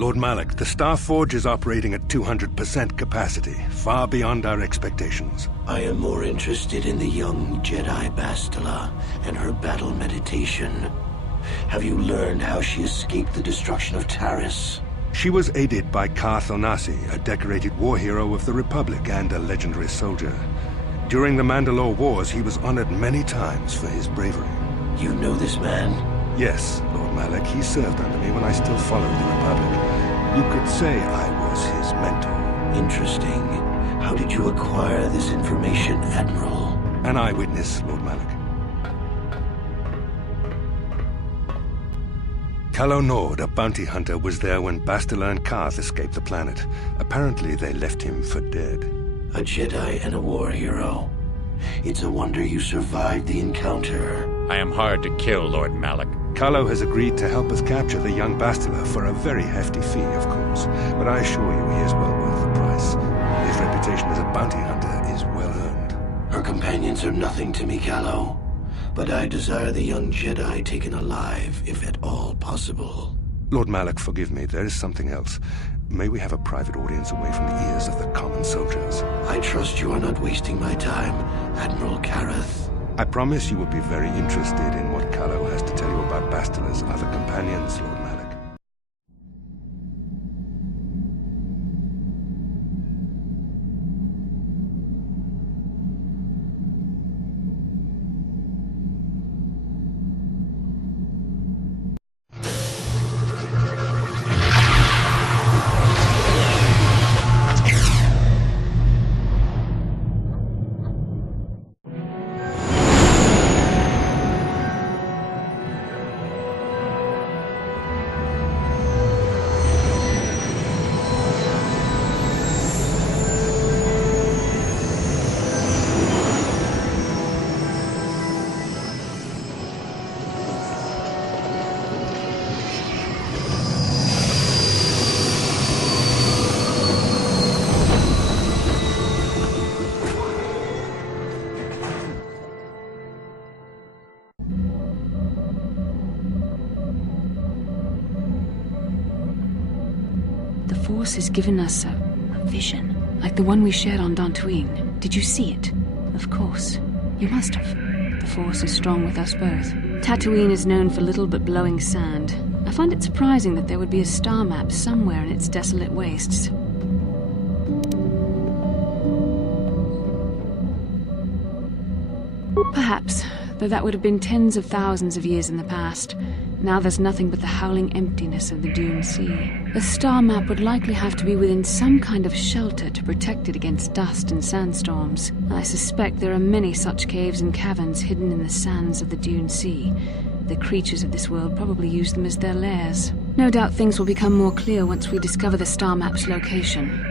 Lord Malak, the Star Forge is operating at 200% capacity, far beyond our expectations. I am more interested in the young Jedi Bastila and her battle meditation. Have you learned how she escaped the destruction of Taris? She was aided by KOTOR, a decorated war hero of the Republic and a legendary soldier. During the Mandalore Wars, he was honored many times for his bravery. You know this man? Yes, Lord Malak. He served under me when I still followed the Republic. You could say I was his mentor. Interesting. How did you acquire this information, Admiral? An eyewitness, Lord Malak. Calo Nord, a bounty hunter, was there when Bastila and Karth escaped the planet. Apparently, they left him for dead. A Jedi and a war hero. It's a wonder you survived the encounter. I am hard to kill, Lord Malak. Calo has agreed to help us capture the young Bastila for a very hefty fee, of course. But I assure you he is well worth the price. His reputation as a bounty hunter is well earned. Her companions are nothing to me, Calo. But I desire the young Jedi taken alive, if at all possible. Lord Malak, forgive me. There is something else. May we have a private audience away from the ears of the common soldiers? I trust you are not wasting my time, Admiral Kareth. I promise you will be very interested in what Calo has to tell you about Bastila's other companions, Lord Malak. The Force has given us a vision, like the one we shared on Tatooine. Did you see it? Of course. You must have. The Force is strong with us both. Tatooine is known for little but blowing sand. I find it surprising that there would be a star map somewhere in its desolate wastes. Perhaps, though that would have been tens of thousands of years in the past. Now there's nothing but the howling emptiness of the Dune Sea. The star map would likely have to be within some kind of shelter to protect it against dust and sandstorms. I suspect there are many such caves and caverns hidden in the sands of the Dune Sea. The creatures of this world probably use them as their lairs. No doubt things will become more clear once we discover the star map's location.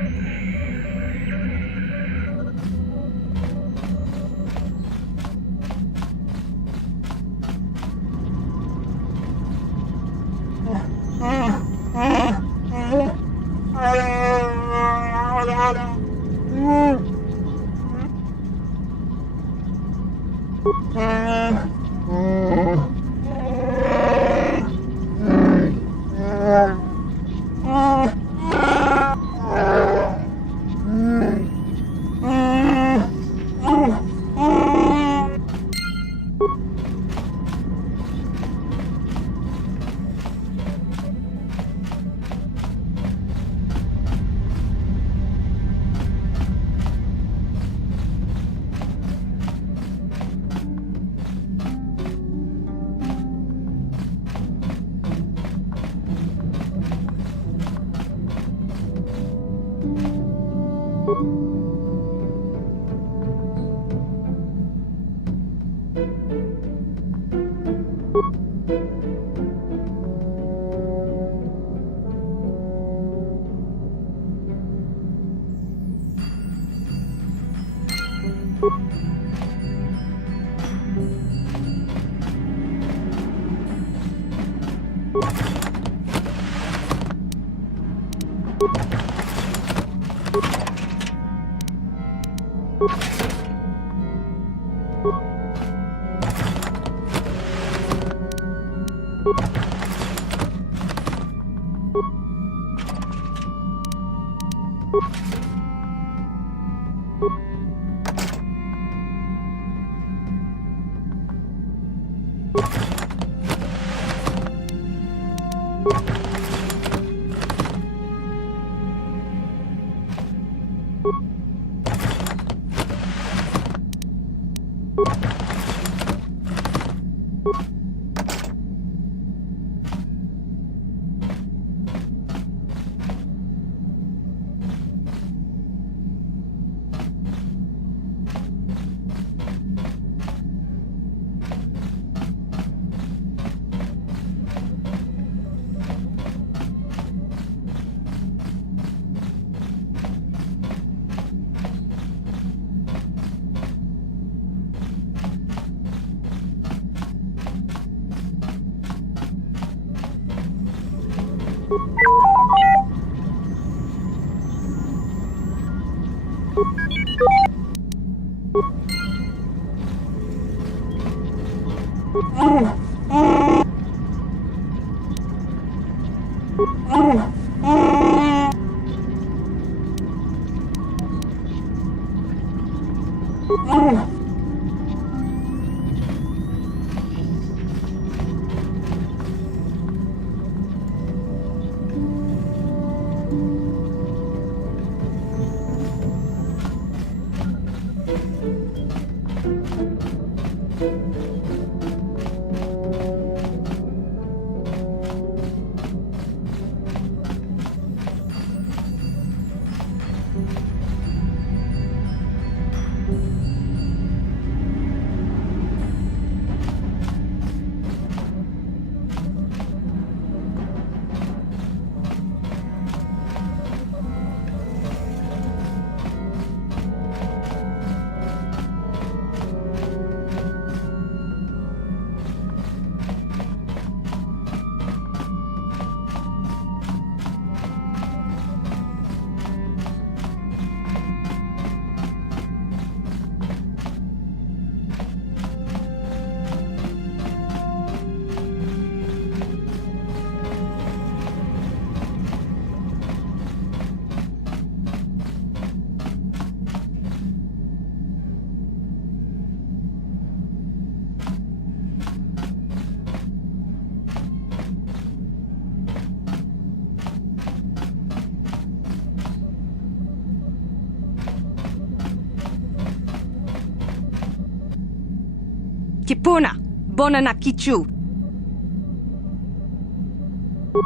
Kipuna, bona na kichu.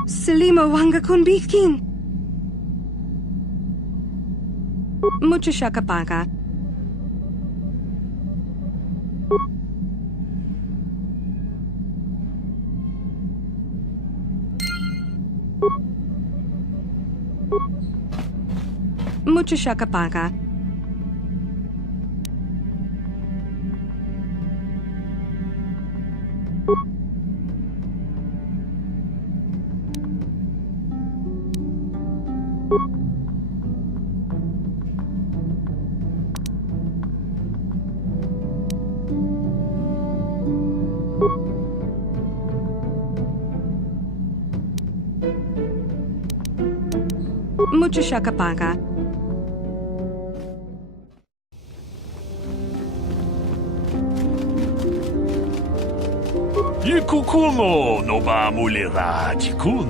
Salima wanga kun bikin. Mucho shakapaka. Mucho shakapaka. Mucho shakapaka. Yikukumo no ba mulera tikun.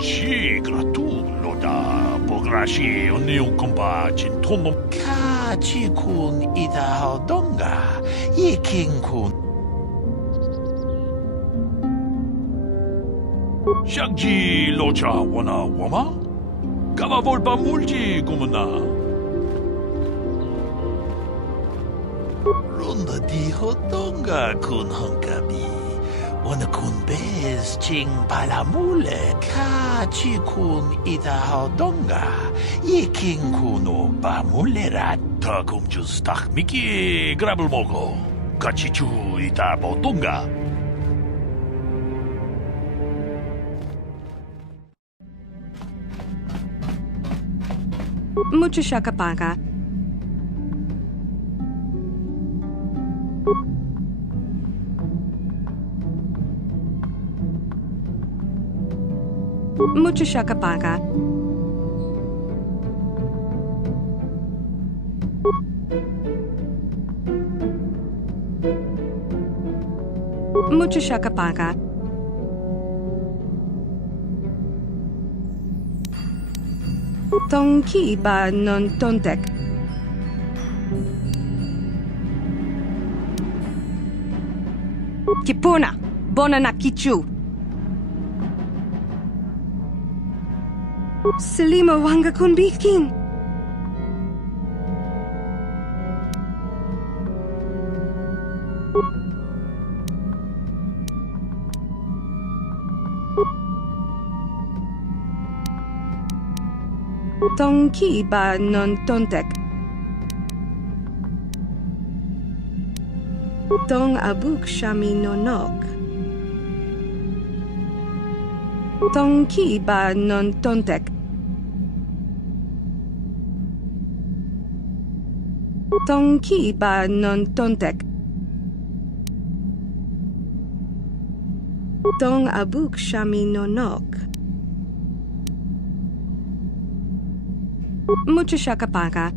Chi gratulo da pograshi onion komba chintono. Ka chikun ida hodonga. Yikinkun. Shagji locha wana wama. Kama volpa multi kumuna. Ronda di hodonga kun honkabi. Wana kun bez ching balamule. Ka chikun ida hodonga. Yikinkuno bamulera. Takum justak miki grabel mogo. Kachichu ita botunga. Mucho shakapaka. Mucho shakapaka. Mucho shakapaka. Tonki ba non tontek. Kipuna, bona na kichu. Selima wanga kun bitkin. Tonki ba non tontek. Tong abuk shami no nok. Tonki ba non tontek. Tonki ba non tontek. Tong abuk shami no nok. Mucho shakapaka.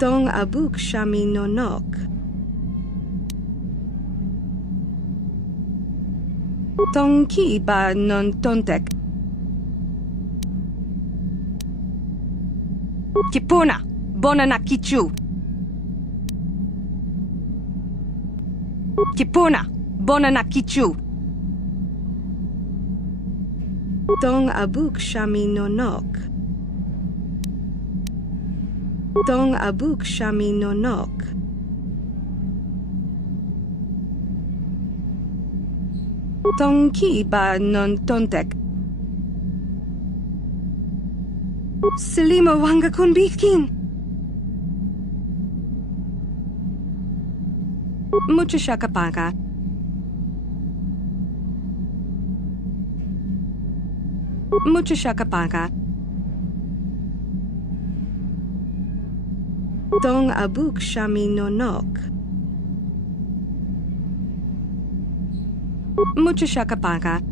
Tong abuk shami no nok. Tonki ba non tontek. Kipuna, bona na kichu. Kipuna, bona na kichu. Tong abuk shami no nok. Tong abuk shami no nok. Tonki ba non tontek. Selima wanga kun bitkin. Mucho shakapaka. Mucho shakapaka. Tong abuk shami no nok. Mucho shakapaka.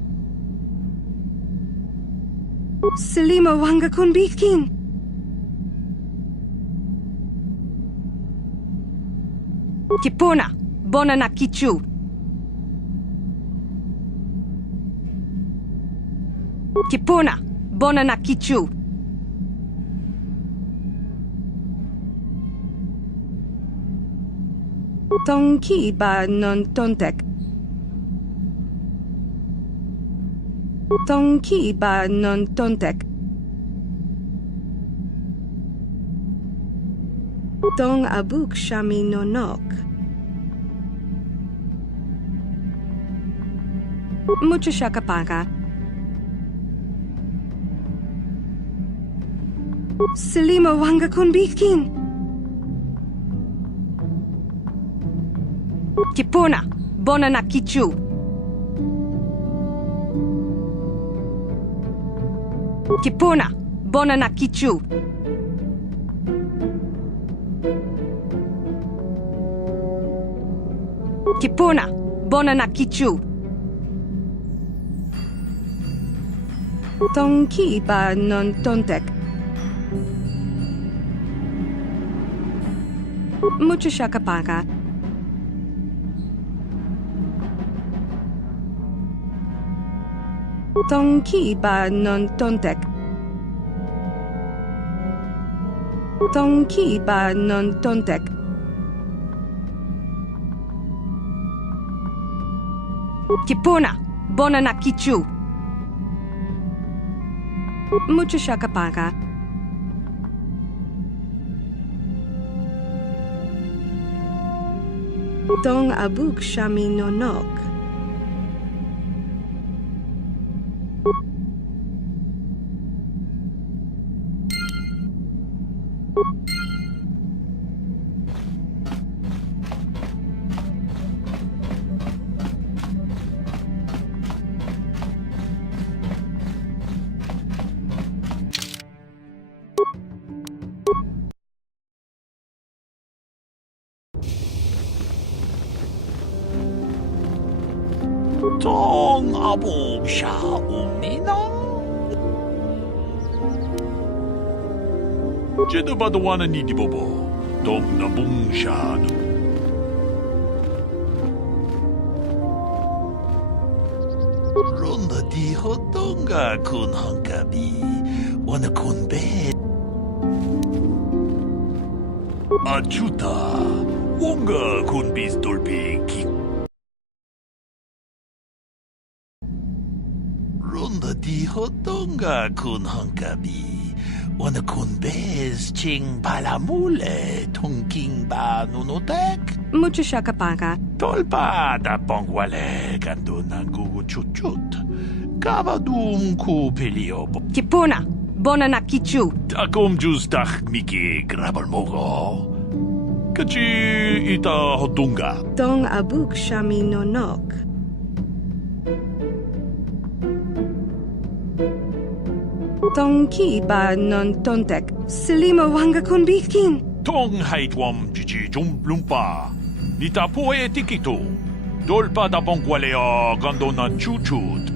Selima wanga kun bitkin. Kipuna, bona na kichu. Kipuna, bona na kichu. Tonki ba non tontek. Tonki ba non tontek. Tong abuk shami no nok. Mucho shakapaka. Selima wanga kun bitkin. Kipuna, bona na kichu. Kipuna, bona na kichu. Kipuna, bona na kichu. Tonki ba non tontek. Mucho shakapaka. Tonki ba non tontek. Tonki ba non tontek. Kipuna, bona na kichu. Mucho shakapaka. Tong abuk shami no nok. Tong abog siya umnina. Jeda ba dawana ni di bobo? Tong nabung siya no. di hotonga kun hankabi. Wana kun be. Achuta. Wonga kun bis dolpe ki. Ronda di hotonga kun hankabi. Wana kun bez ching balamule tongking ba nunotek. Mucho shakapaka. Tolpa da pongwale kando nangugu chut. Kavadum ku peliobo. Kipuna. Bona na kichu. Takom justach miki grabalmogo. Kachi ita hotunga. Dong abuk shami no nok. Dong ki ba non tontek. Selima wanga kon bikin. Tong haitwam chichi lumpa. Nita poe tikito. Dolpa da pongwale o kando na chuchut.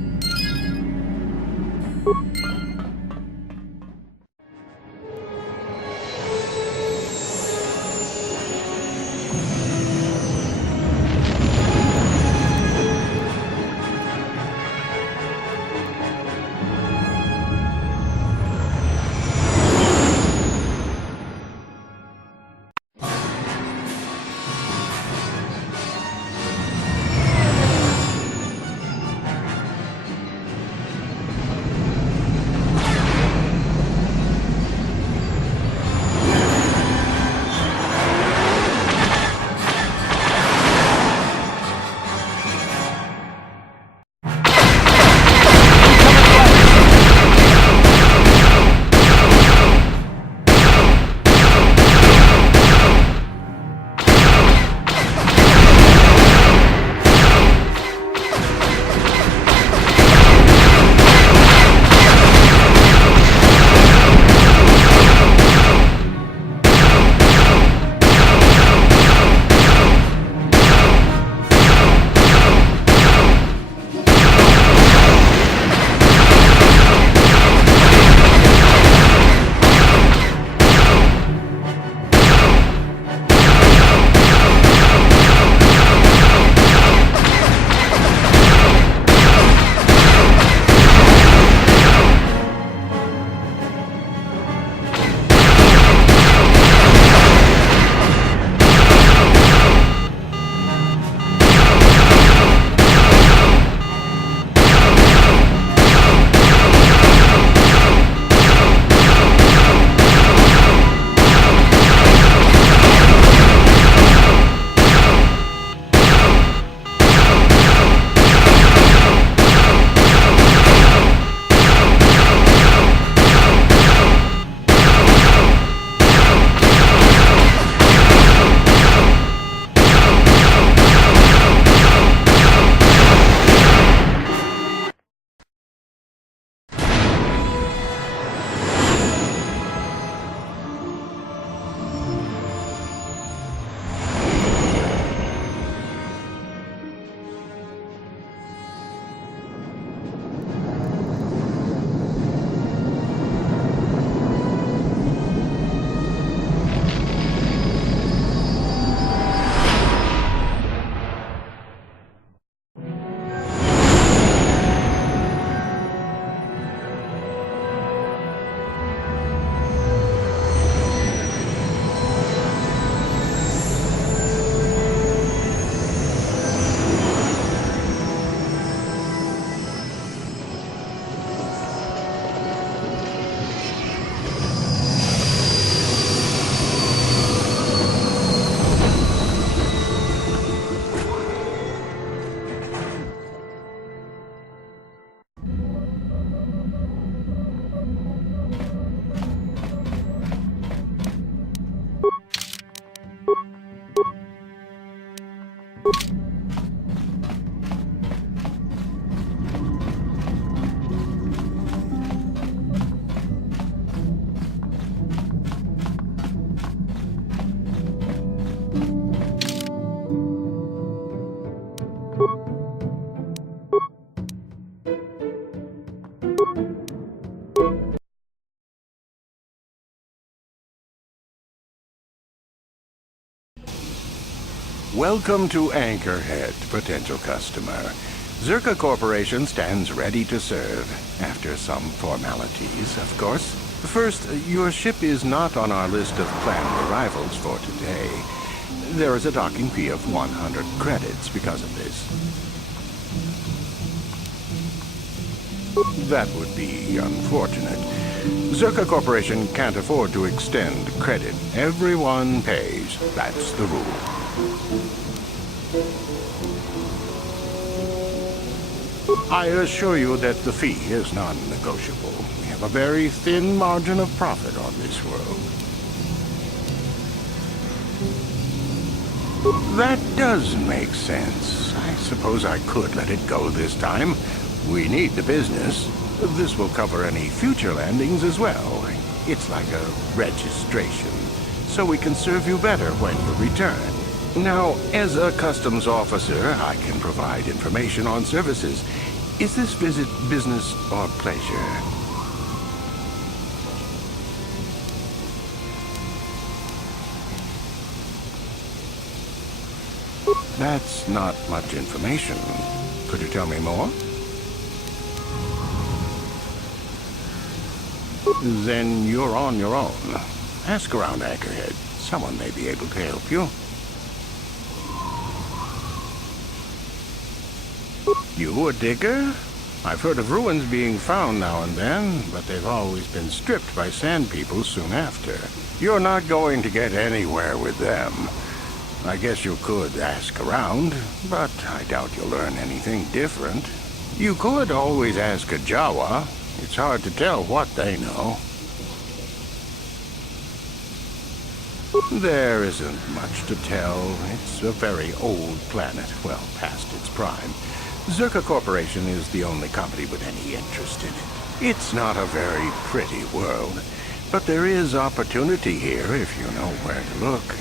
Welcome to Anchorhead, potential customer. Zerka Corporation stands ready to serve, after some formalities, of course. First, your ship is not on our list of planned arrivals for today. There is a docking fee of 100 credits because of this. That would be unfortunate. Zerka Corporation can't afford to extend credit. Everyone pays. That's the rule. I assure you that the fee is non-negotiable. We have a very thin margin of profit on this world. That does make sense. I suppose I could let it go this time. We need the business. This will cover any future landings as well. It's like a registration, so we can serve you better when you return. Now, as a customs officer, I can provide information on services. Is this visit business or pleasure? That's not much information. Could you tell me more? Then you're on your own. Ask around Anchorhead. Someone may be able to help you. You a digger? I've heard of ruins being found now and then, but they've always been stripped by sand people soon after. You're not going to get anywhere with them. I guess you could ask around, but I doubt you'll learn anything different. You could always ask a Jawa. It's hard to tell what they know. There isn't much to tell. It's a very old planet, well past its prime. Zerka Corporation is the only company with any interest in it. It's not a very pretty world, but there is opportunity here if you know where to look.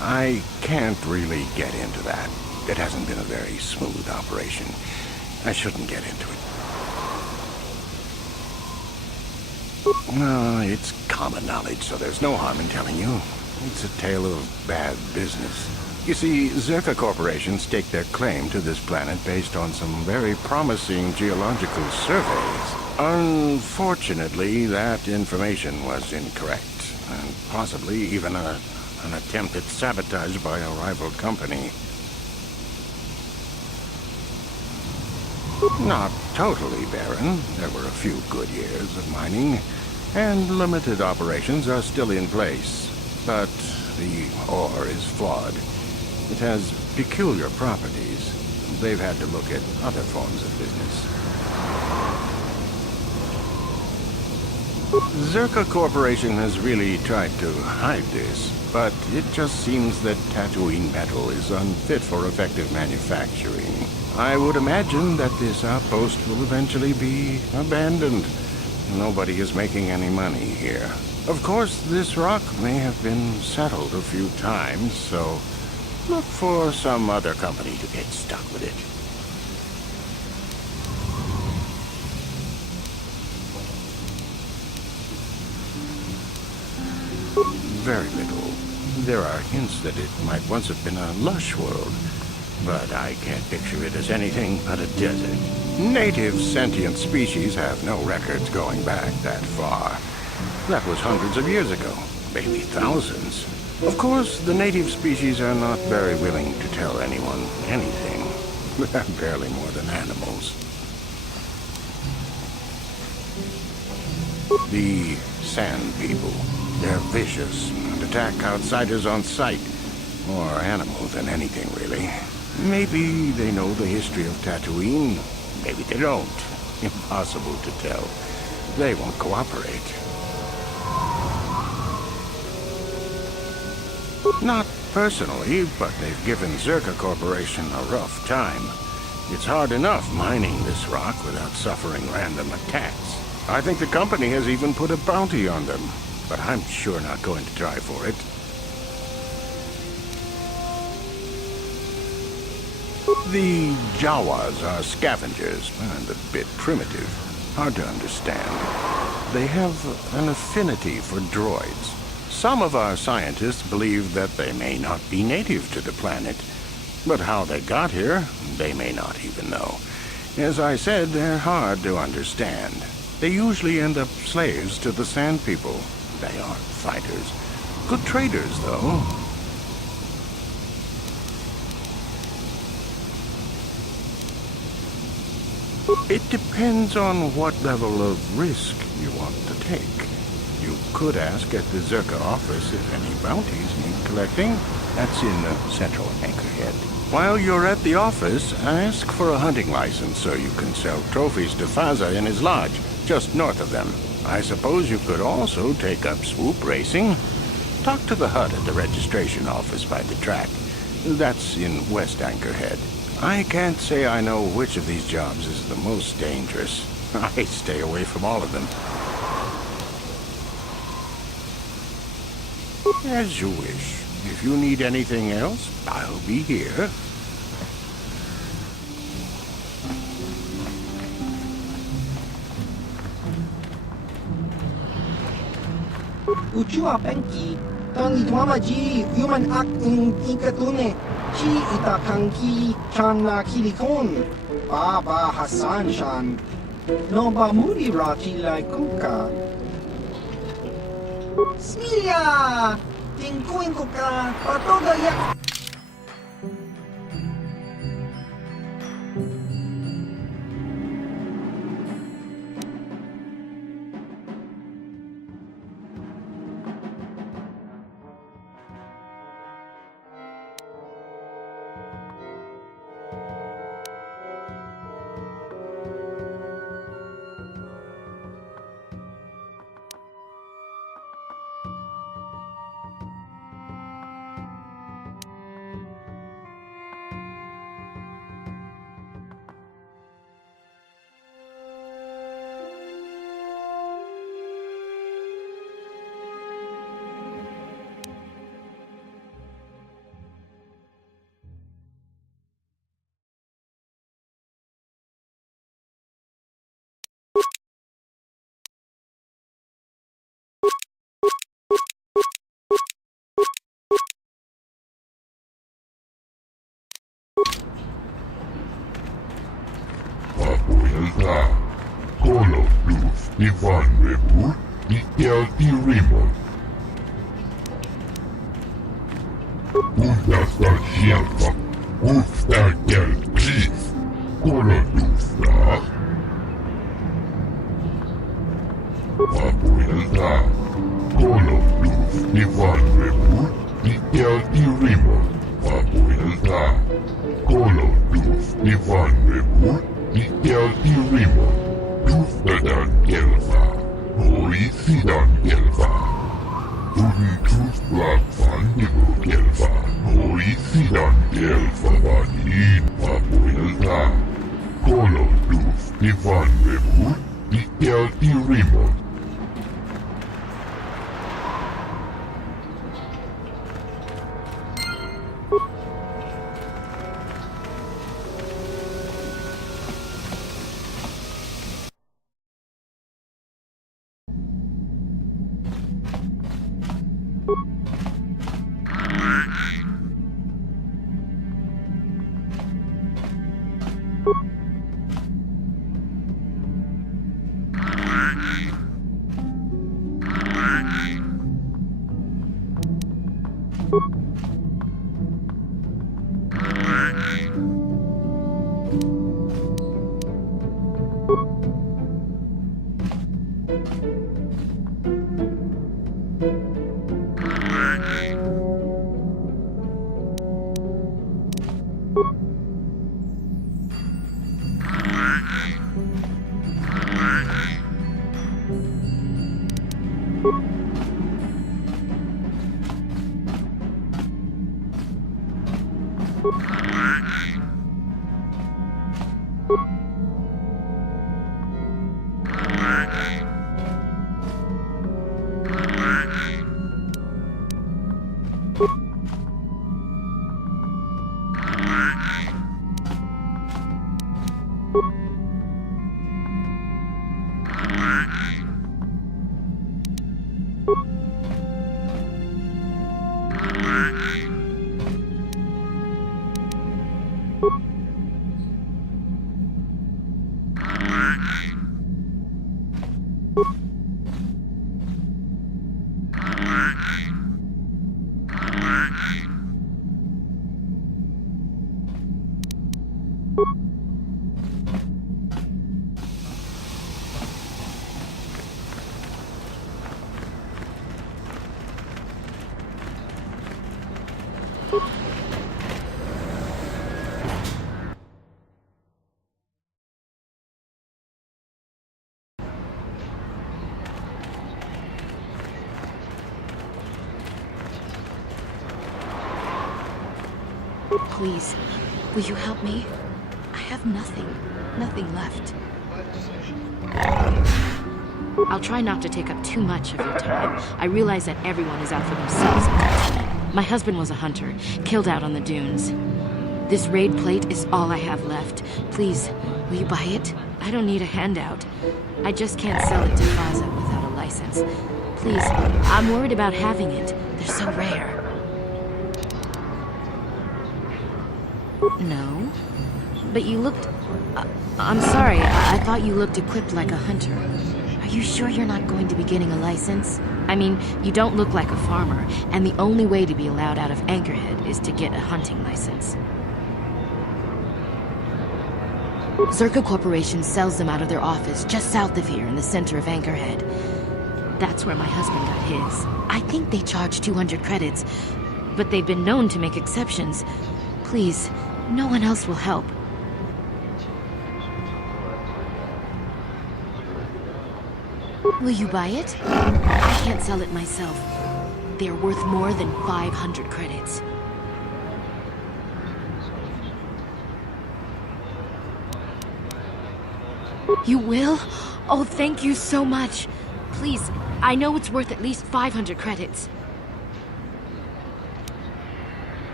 I can't really get into that. It hasn't been a very smooth operation. I shouldn't get into it. It's common knowledge, so there's no harm in telling you. It's a tale of bad business. You see, Zerka Corporation staked their claim to this planet based on some very promising geological surveys. Unfortunately, that information was incorrect, and possibly even an attempt at sabotage by a rival company. Not totally barren. There were a few good years of mining, and limited operations are still in place. But the ore is flawed. It has peculiar properties. They've had to look at other forms of business. Zerka Corporation has really tried to hide this, but it just seems that Tatooine metal is unfit for effective manufacturing. I would imagine that this outpost will eventually be abandoned. Nobody is making any money here. Of course, this rock may have been settled a few times, so look for some other company to get stuck with it. Very little. There are hints that it might once have been a lush world, but I can't picture it as anything but a desert. Native sentient species have no records going back that far. That was hundreds of years ago, maybe thousands. Of course, the native species are not very willing to tell anyone anything. They're barely more than animals. The Sand People. They're vicious and attack outsiders on sight. More animal than anything, really. Maybe they know the history of Tatooine. Maybe they don't. Impossible to tell. They won't cooperate. Not personally, but they've given Zerka Corporation a rough time. It's hard enough mining this rock without suffering random attacks. I think the company has even put a bounty on them, but I'm sure not going to try for it. The Jawas are scavengers, and a bit primitive. Hard to understand. They have an affinity for droids. Some of our scientists believe that they may not be native to the planet, but how they got here, they may not even know. As I said, they're hard to understand. They usually end up slaves to the Sand People. They aren't fighters. Good traders, though. It depends on what level of risk you want to take. You could ask at the Zerka office if any bounties need collecting. That's in the central anchorhead. While you're at the office, ask for a hunting license so you can sell trophies to Faza in his lodge, just north of them. I suppose you could also take up swoop racing. Talk to the hut at the registration office by the track. That's in West Anchorhead. I can't say I know which of these jobs is the most dangerous. I stay away from all of them. As you wish. If you need anything else, I'll be here. Uchua penki, tangi dwamaji, human ak inkatune, chi itakanki, channa kilikon, Baba Hassan Shan, no bamuri rati like kuka. Smilia! Tingkuin ko ka, patoga yak... Call of Blues, Ivan Rebut, Pt.9. Uudasta sieltä, uudesta kelpis, korotusta. Vapuilta, Call of Blues, Ivan Rebut, Pt.9. Vapuilta, Call of Blues, Ivan Rebut, Pt.9. Tustadan kelfa, hoisidan kelfa. Tuntustua fandigo kelfa, hoisidan kelfa vanin vapuilta. Kolotus Ivan Rebut, Pt.9. Please, will you help me? I have nothing left. I'll try not to take up too much of your time. I realize that everyone is out for themselves. My husband was a hunter, killed out on the dunes. This raid plate is all I have left. Please, will you buy it? I don't need a handout. I just can't sell it to Faza without a license. Please, I'm worried about having it. They're so rare. No. But you looked... I'm sorry, I thought you looked equipped like a hunter. Are you sure you're not going to be getting a license? I mean, you don't look like a farmer, and the only way to be allowed out of Anchorhead is to get a hunting license. Zerka Corporation sells them out of their office just south of here in the center of Anchorhead. That's where my husband got his. I think they charge 200 credits, but they've been known to make exceptions. Please, no one else will help. Will you buy it? I can't sell it myself. They're worth more than 500 credits. You will? Oh, thank you so much. Please, I know it's worth at least 500 credits.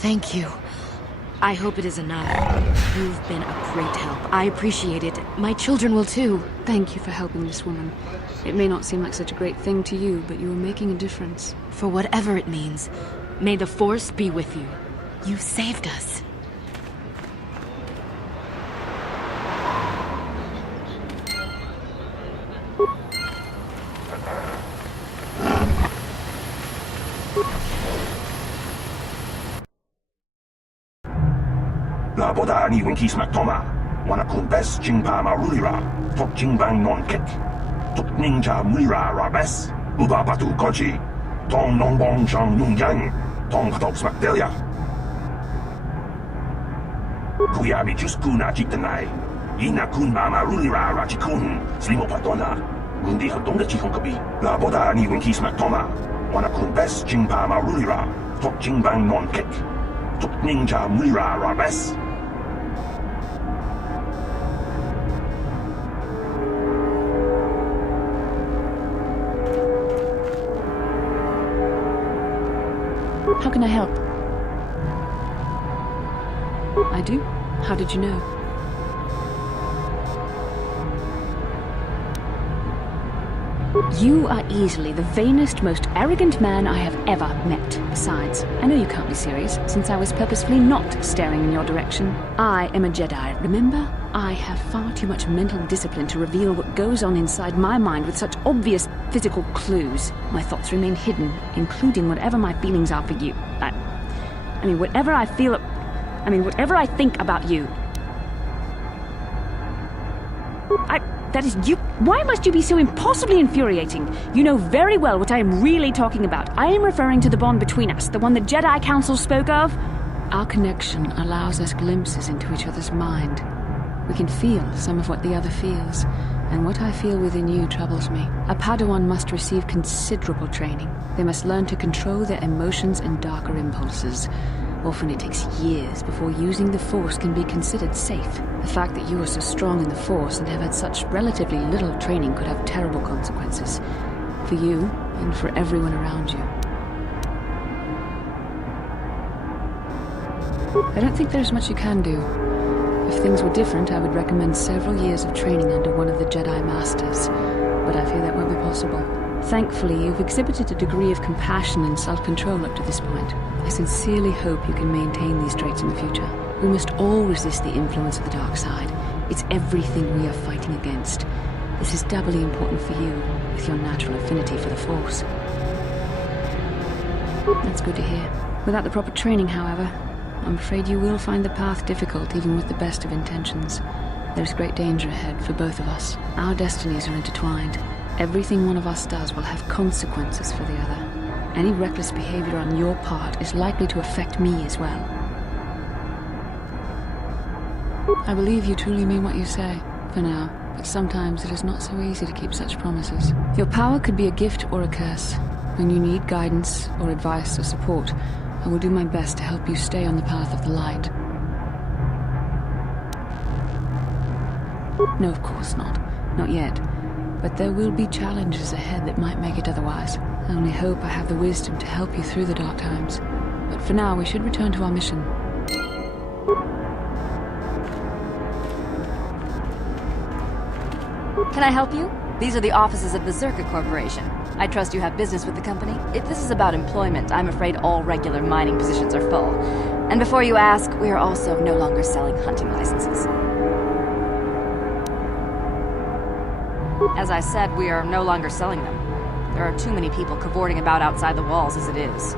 Thank you. I hope it is enough. You've been a great help. I appreciate it. My children will too. Thank you for helping this woman. It may not seem like such a great thing to you, but you are making a difference. For whatever it means, may the Force be with you. You saved us. Laboda ni winkis maktoma, wana kumbes jingpa marulira, tok jingbang non kit, tok ninja mulira rabes, uba batu koji, tong nongbong chang nung yang, tong patok smakdelia. Kuya mi juskuna jitanai, ina kun mama rulira rachikun, slimo patona, gundi hatong chikong kabi. Laboda ni winkis maktoma, wana kumbes jingpa marulira, tok jingbang non kit, tok ninja mulira rabes. How can I help? I do? How did you know? You are easily the vainest, most arrogant man I have ever met. Besides, I know you can't be serious, since I was purposefully not staring in your direction. I am a Jedi, remember? I have far too much mental discipline to reveal what goes on inside my mind with such obvious physical clues. My thoughts remain hidden, including whatever my feelings are for you. I mean, whatever I feel... whatever I think about you. That is you. Why must you be so impossibly infuriating? You know very well what I am really talking about. I am referring to the bond between us, the one the Jedi Council spoke of. Our connection allows us glimpses into each other's mind. We can feel some of what the other feels, and what I feel within you troubles me. A Padawan must receive considerable training. They must learn to control their emotions and darker impulses. Often it takes years before using the Force can be considered safe. The fact that you are so strong in the Force and have had such relatively little training could have terrible consequences. For you, and for everyone around you. I don't think there's much you can do. If things were different, I would recommend several years of training under one of the Jedi Masters. But I fear that won't be possible. Thankfully, you've exhibited a degree of compassion and self-control up to this point. I sincerely hope you can maintain these traits in the future. We must all resist the influence of the dark side, It's everything we are fighting against. This is doubly important for you, with your natural affinity for the Force. That's good to hear. Without the proper training, however, I'm afraid you will find the path difficult even with the best of intentions. There's great danger ahead for both of us. Our destinies are intertwined. Everything one of us does will have consequences for the other. Any reckless behavior on your part is likely to affect me as well. I believe you truly mean what you say, for now, but sometimes it is not so easy to keep such promises. Your power could be a gift or a curse. When you need guidance or advice or support, I will do my best to help you stay on the path of the light. No, of course not. Not yet. But there will be challenges ahead that might make it otherwise. I only hope I have the wisdom to help you through the dark times. But for now, we should return to our mission. Can I help you? These are the offices of the Zerka Corporation. I trust you have business with the company. If this is about employment, I'm afraid all regular mining positions are full. And before you ask, we are also no longer selling hunting licenses. As I said, we are no longer selling them. There are too many people cavorting about outside the walls as it is.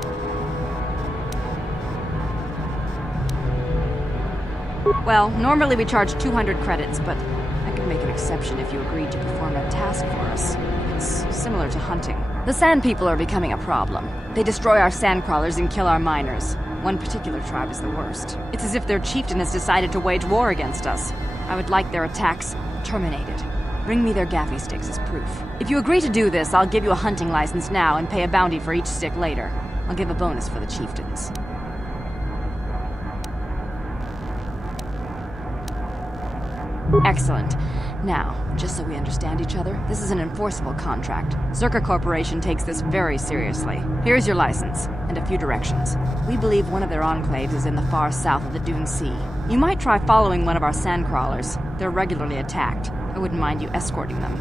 Well, normally we charge 200 credits, but I could make an exception if you agreed to perform a task for us. It's similar to hunting. The Sand People are becoming a problem. They destroy our sand crawlers and kill our miners. One particular tribe is the worst. It's as if their chieftain has decided to wage war against us. I would like their attacks terminated. Bring me their gaffy sticks as proof. If you agree to do this, I'll give you a hunting license now and pay a bounty for each stick later. I'll give a bonus for the chieftains. Excellent. Now, just so we understand each other, this is an enforceable contract. Zerka Corporation takes this very seriously. Here's your license, and a few directions. We believe one of their enclaves is in the far south of the Dune Sea. You might try following one of our sand crawlers. They're regularly attacked. I wouldn't mind you escorting them.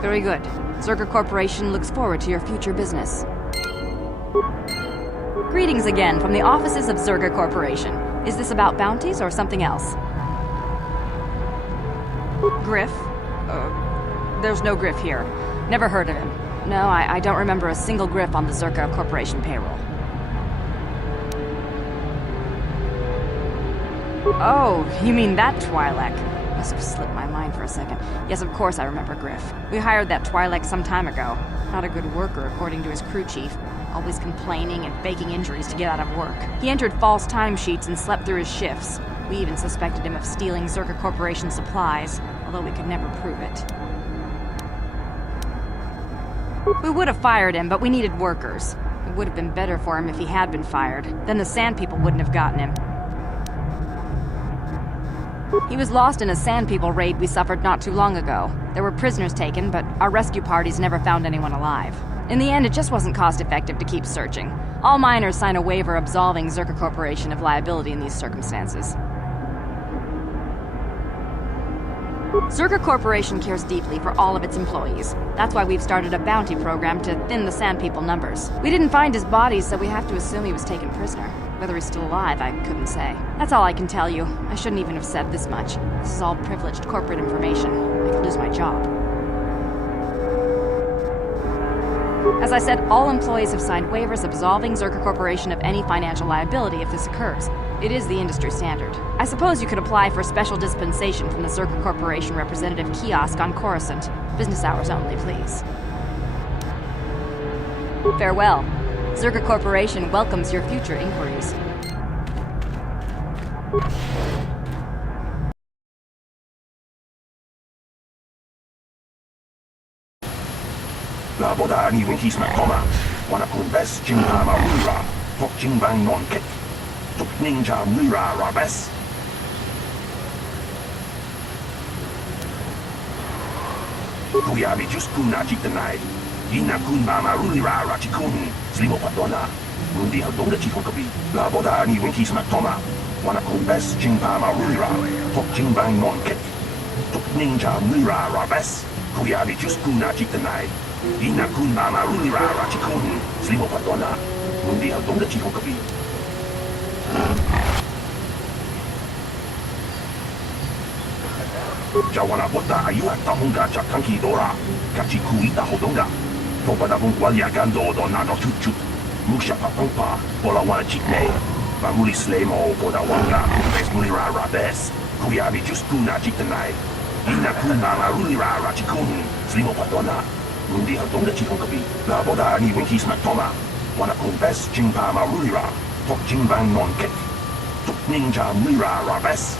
Very good. Zerka Corporation looks forward to your future business. Greetings again from the offices of Zerka Corporation. Is this about bounties or something else? Griff? There's no Griff here. Never heard of him. No, I don't remember a single Griff on the Zerka Corporation payroll. Oh, you mean that Twi'lek? Must have slipped my mind for a second. Yes, of course I remember Griff. We hired that Twi'lek some time ago. Not a good worker, according to his crew chief. Always complaining and faking injuries to get out of work. He entered false timesheets and slept through his shifts. We even suspected him of stealing Zerka Corporation supplies, although we could never prove it. We would have fired him, but we needed workers. It would have been better for him if he had been fired. Then the Sand People wouldn't have gotten him. He was lost in a Sand People raid we suffered not too long ago. There were prisoners taken, but our rescue parties never found anyone alive. In the end, it just wasn't cost-effective to keep searching. All miners sign a waiver absolving Zerka Corporation of liability in these circumstances. Zerka Corporation cares deeply for all of its employees. That's why we've started a bounty program to thin the Sand People numbers. We didn't find his body, so we have to assume he was taken prisoner. Whether he's still alive, I couldn't say. That's all I can tell you. I shouldn't even have said this much. This is all privileged corporate information. I could lose my job. As I said, all employees have signed waivers absolving Zerka Corporation of any financial liability if this occurs. It is the industry standard. I suppose you could apply for special dispensation from the Zerka Corporation representative kiosk on Coruscant. Business hours only, please. Farewell. Zerka Corporation welcomes your future inquiries. La boda ni winkis ma koma. Wana kun bes jingpa ma rura. Tok jingbang non ket. Tok ninja mura rabes. Kuyabi just kuna Pt.9. Ina kun ma rura rachikun. Slimo Patona. Mundi hadonga chikokabi. La boda ni winkis ma toma. Wana kun bes jingpa ma rura. Tok jingbang non ket. Tok ninja mura rabes. Kuyabi just kuna Pt.9. Ina kun mama rura rachikun. Slimo Patona. Mundi hadonga chikokabi. La boda ni winkis ma toma. Wana kun bes jingpa ma rura. Tok jingbang non ket. Tok ninja mura rabes. Kuyabi just kuna Pt.9. Ina kun mama rura rachikun. Slimo Patona. Mundi hadonga chikokabi. Jawana bota ayuat tahunga jakanki dora. Kachi kuita hodonga. Topa da bungualia gando do nano chuchut. Musha papampa. Bola wana chikne. Bamuli slemo boda wanga. Bes mulira rabes. Kuyabi juskuna jitanai. Ina kuna marulira rachikun. Slimo patona. Mundi hodonga chikonkabi. La boda ni winki smaktoma. Wana kumbes jingpa marulira. Tok jingbang non kek. Tuk ninja mulira rabes.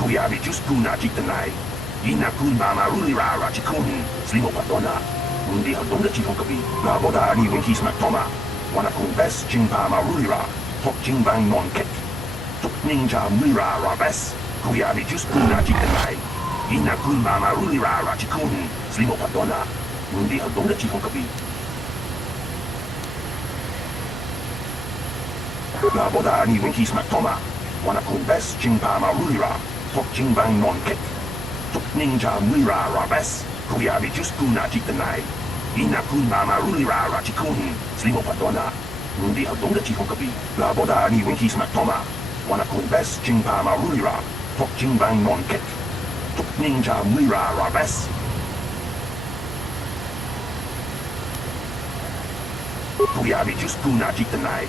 Kuyabi juskuna jitanai. Ina kuna marulira rachikun. Slimo patona. Mundi hodonga chikonkabi. La boda ni winki smaktoma. Wana kumbes jingpa marulira. Tok jingbang non kek. Tuk ninja mulira rabes. Kuyabi juskuna jitanai. Ina kuna marulira rachikun. Slimo patona. Mundi hodonga chikonkabi. La boda ni winki smaktoma. Wana kumbes jingpa marulira. Tok jingbang non kek. Tuk ninja mulira rabes. Kuyabi juskuna jitanai. Ina kuna marulira rachikun. Slimo patona. Mundi hodonga chikonkabi. La boda ni winki smaktoma. Wana kumbes jingpa marulira. Tok jingbang non kek. Tuk ninja mulira rabes. Kuyabi juskuna jitanai.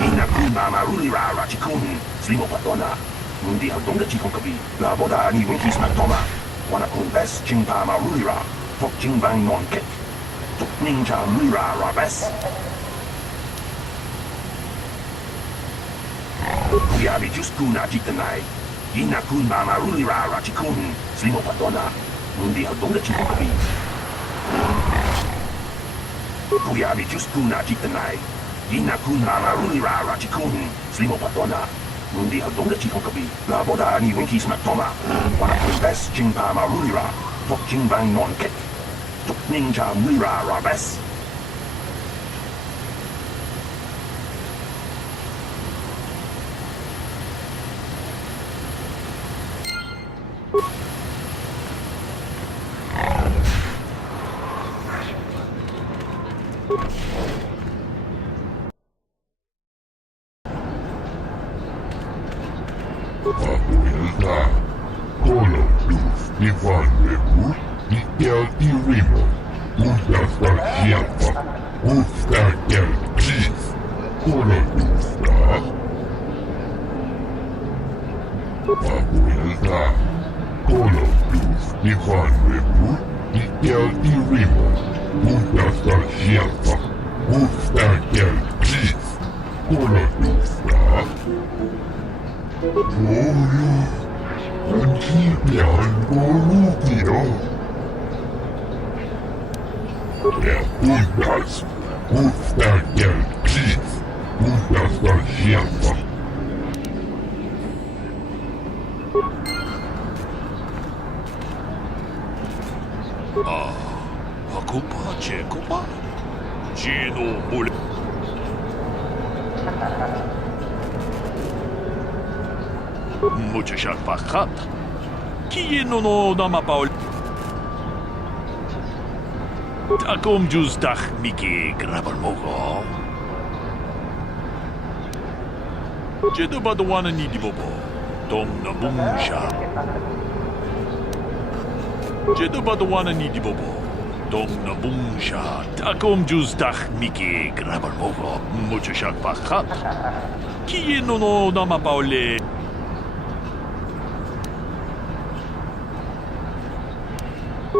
Ina kuna marulira rachikun. Slimo patona. Mundi hodonga chikonkabi. La boda ni winki smaktoma. Wana kumbes jingpa marulira. Tok jingbang non kek. Tuk ninja mulira rabes. Kuyabi juskuna jitanai. Ina kuna marulira rachikun. Slimo patona. Mundi hodonga chikonkabi. Kuyabi juskuna jitanai. Ina kuna marulira rachikun. Slimo patona. Mundi hodonga chikonkabi. La boda ni winki smaktoma. Wana kumbes jingpa marulira. Tok jingbang non kek. Tuk ninja mulira rabes. Papuelta, Koloduf, Ivan Bebut, Mikel Irimo, Ustastar Hielpa, Ustar Del Kis, Kolodufta. Papuelta, Koloduf, Ivan Bebut, Mikel Irimo, Ustastar Hielpa, Ustar Del Kis, Kolodufta. Glorious, and keep me Lukido. Der Bundas, Gustav der Kies, Bundas der Schärfer. Hakupa, Chekopa, Gino Mule. Mucho shakpakat. Kieno no dama paul. Takom jus dach miki grabal mogo. Jedo badwana ni di bobo. Dom na bungsha. Jedo badwana ni di bobo. Dom na bungsha. Takom jus dach miki grabal mogo. Mucho shakpakat. Kieno no dama paule.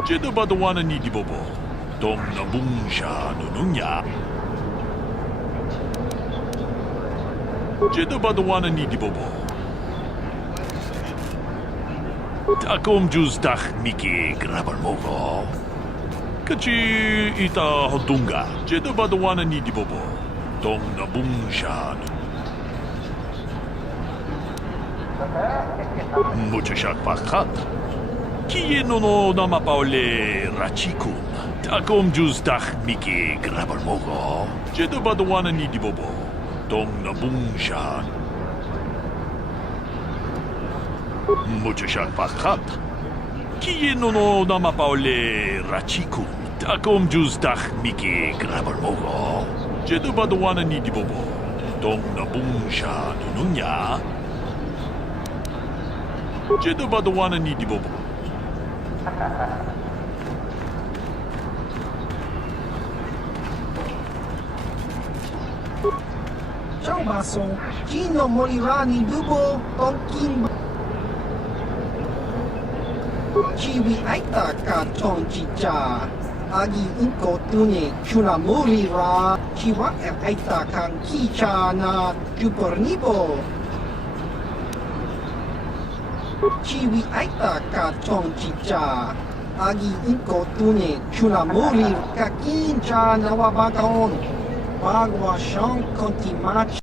Jedo badwana ni di bobo. Dom na bungsha nununya. Jedo badwana ni di bobo. Takom jus dach miki grabal mogo. Kachi ita hodunga. Jedo badwana ni di bobo. Dom na bungsha. Mucho shakpakat. Kieno no dama paule rachikun. Takom jus dach miki grabal mogo. Jedo badwana ni di bobo. Dom na bungsha. Mucho shakpakat. Kieno no dama paule rachikun. Takom jus dach miki grabal mogo. Jedo badwana ni di bobo. Dom na bungsha nununya. 쟤도 봐도 와는 이 디보보. Ciao basso, chi non morirà nel dubo, tonkin. Cibi aita ka ton chicha. Agi inko tune chuna morirà. Chiwa aita kan kicha na jupornibo. Cibi aita ka ton chicha. Agi inko tune chuna morir ka kincha na wabagaon. Bagua shan kontimach.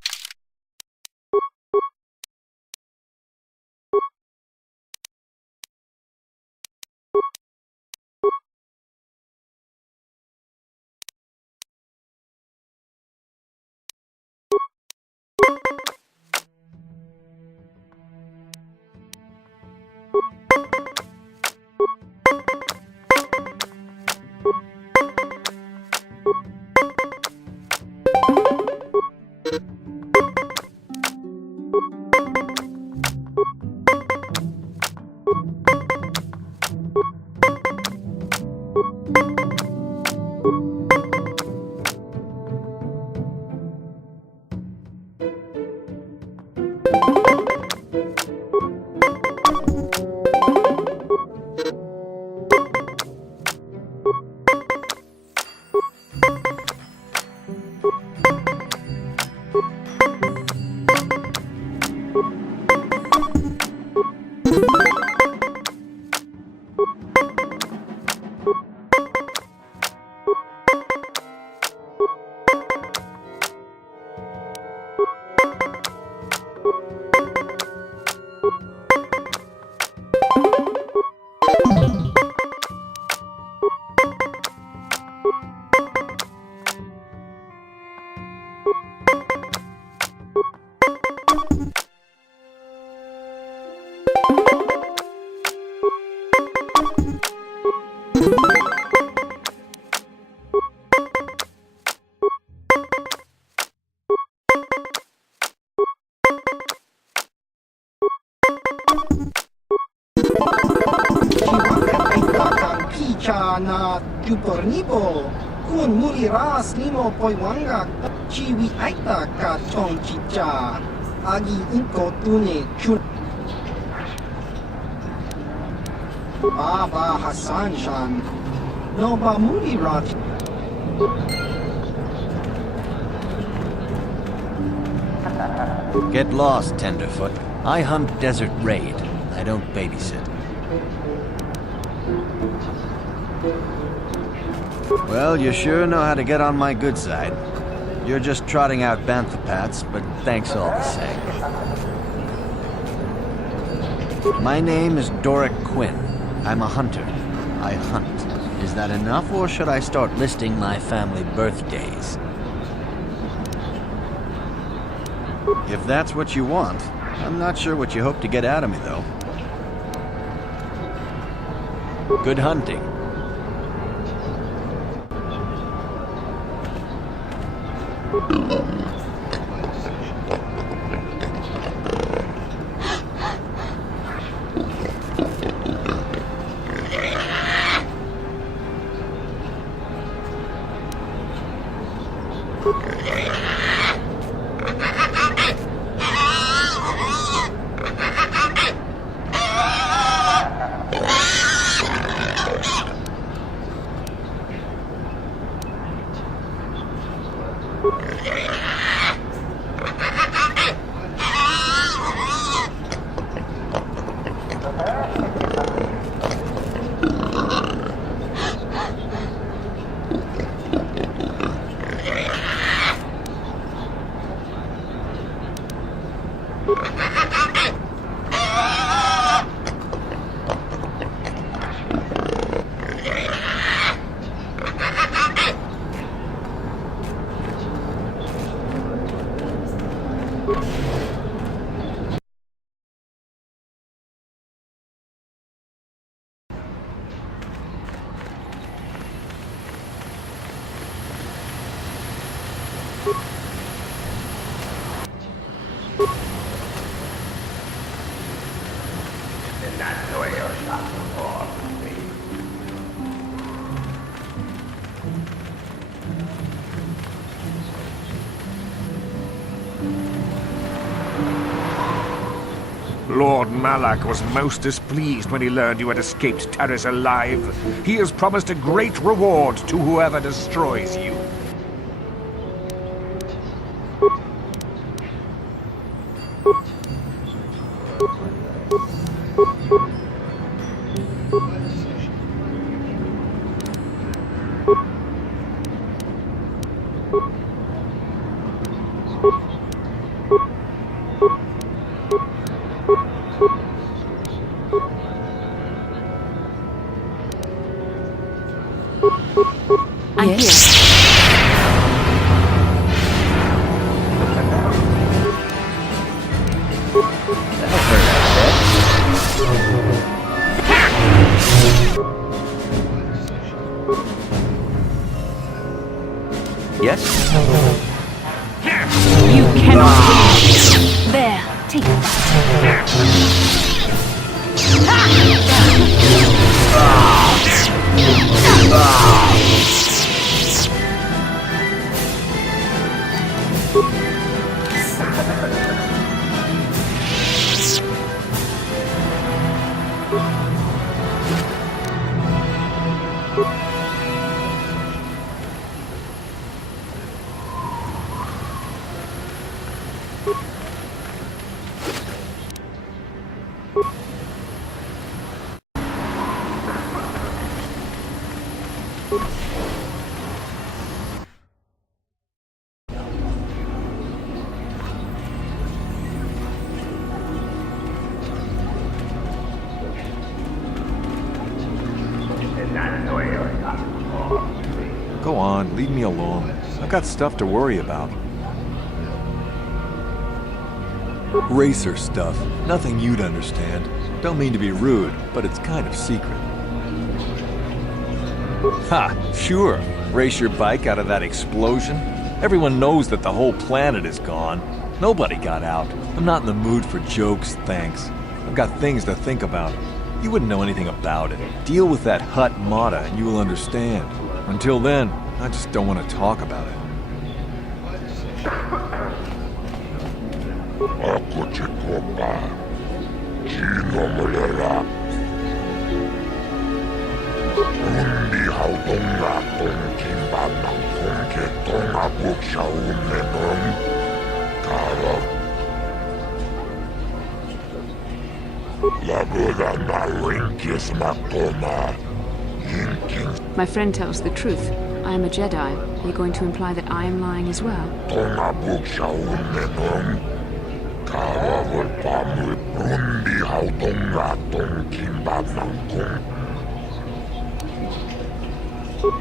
Na jupornibo kun morirà slimo poi wanga chiwi aita ka ton chicha agi inko tune chun Baba Hassan Shan no ba morirà. Get lost, Tenderfoot. I hunt desert raid. I don't babysit. Well, you sure know how to get on my good side. You're just trotting out banthapats, but thanks all the same. My name is Doric Quinn. I'm a hunter. I hunt. Is that enough, or should I start listing my family birthdays? If that's what you want, I'm not sure what you hope to get out of me, though. Good hunting. Lord Malak was most displeased when he learned you had escaped Taris alive. He has promised a great reward to whoever destroys you. I'm here. Yes? You cannot win. There, take Go on, leave me alone. I've got stuff to worry about. Racer stuff. Nothing you'd understand. Don't mean to be rude, but it's kind of secret. Ha! Sure. Race your bike out of that explosion? Everyone knows that the whole planet is gone. Nobody got out. I'm not in the mood for jokes, thanks. I've got things to think about. You wouldn't know anything about it. Deal with that Hut Mata and you will understand. Until then, I just don't want to talk about it. Ako Chikopa, Chino Mulera. Undi Haudonga Ton Kimbanang Konke Tonga Buksha Umenon, Kara. Lagoda na Rinkis Matoma, Yinkin. My friend tells the truth. I am a Jedi. Are you going to imply that I am lying as well? Tonga Buksha Umenon. Karawal Pamu Rundi Haudonga Ton Kimbanang Kong.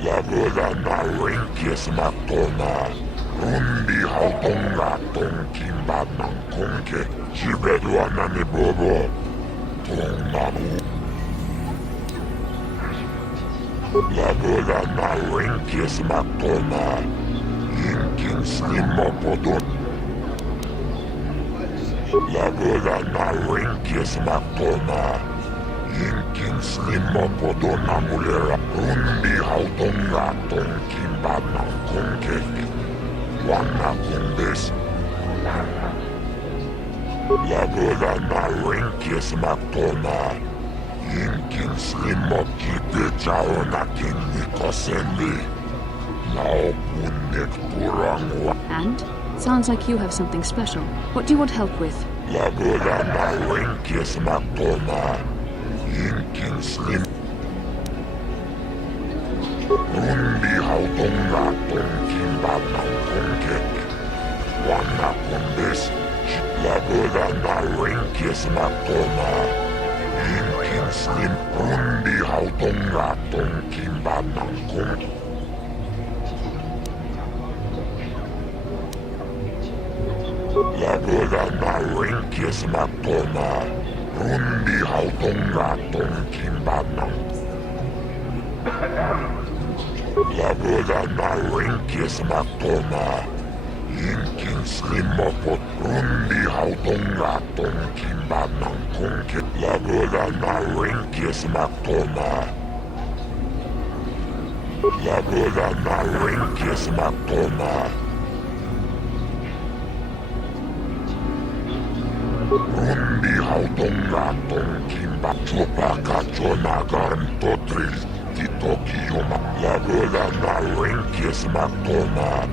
Lagoda na Rinkis Matoma, Rundi Haudonga Ton Kimbanang Konke, Shibedwana ni Bobo, Tong Nabu. Lagoda na Rinkis Matoma, Yinkin Slimopodon. Lagoda na Rinkis Matoma, Yinkin Slimopodon Amulera, Rundi Haudonga Ton Kimbanang Konke, Wana Kumbes. Lagoda na Rinkis Matoma, Yinkin Slimoki de Jaonakin Nikosendi, Nao Punik Purangwa. And? Sounds like you have something special. What do you want help with? Lagoda na Rinkis Matoma, Yinkin Slim. Rundi Haudonga Ton Kimbanang Konke, Wana Kumbes. Lagoda na Rinkis Matoma, Yinkin Slim. Rundi Haudonga Ton Kimbanang Konke. Lagoda na Rinkis Matoma, Rundi Haudonga Ton Kimbanang. Lagoda na Rinkis Matoma, Yinkin Slimopot, Rundi Haudonga Ton Kimbanang Konke. Lagoda na Rinkis Matoma. Lagoda na Rinkis Matoma. Rundi haudonga tong kimba chupaka chonagan totril titokiyuma lagoda na renkis matoma.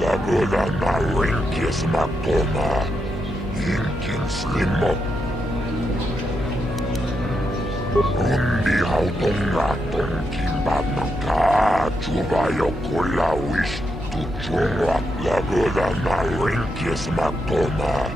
Lagoda na renkis matoma. Inkin slimo. Rundi haudonga tong kimba naka chubayo kola wish to chungwa. Lagoda na renkis matoma.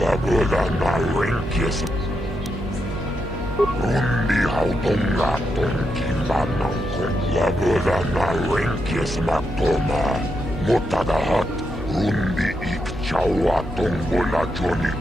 Lagoda na renkis. Rundi haudonga tong kimba nangkong. Lagoda na renkis matoma. Motadahat. Rundi ik chawa tong bola joni.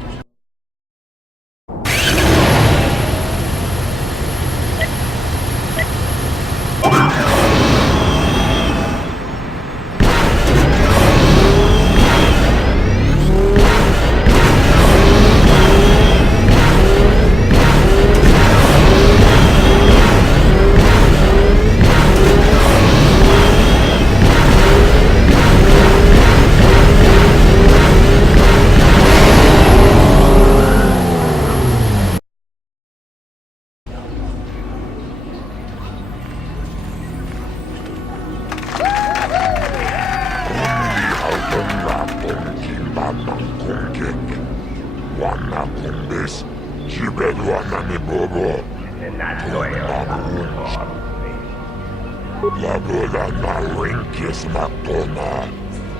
Lagoda na renkis matoma.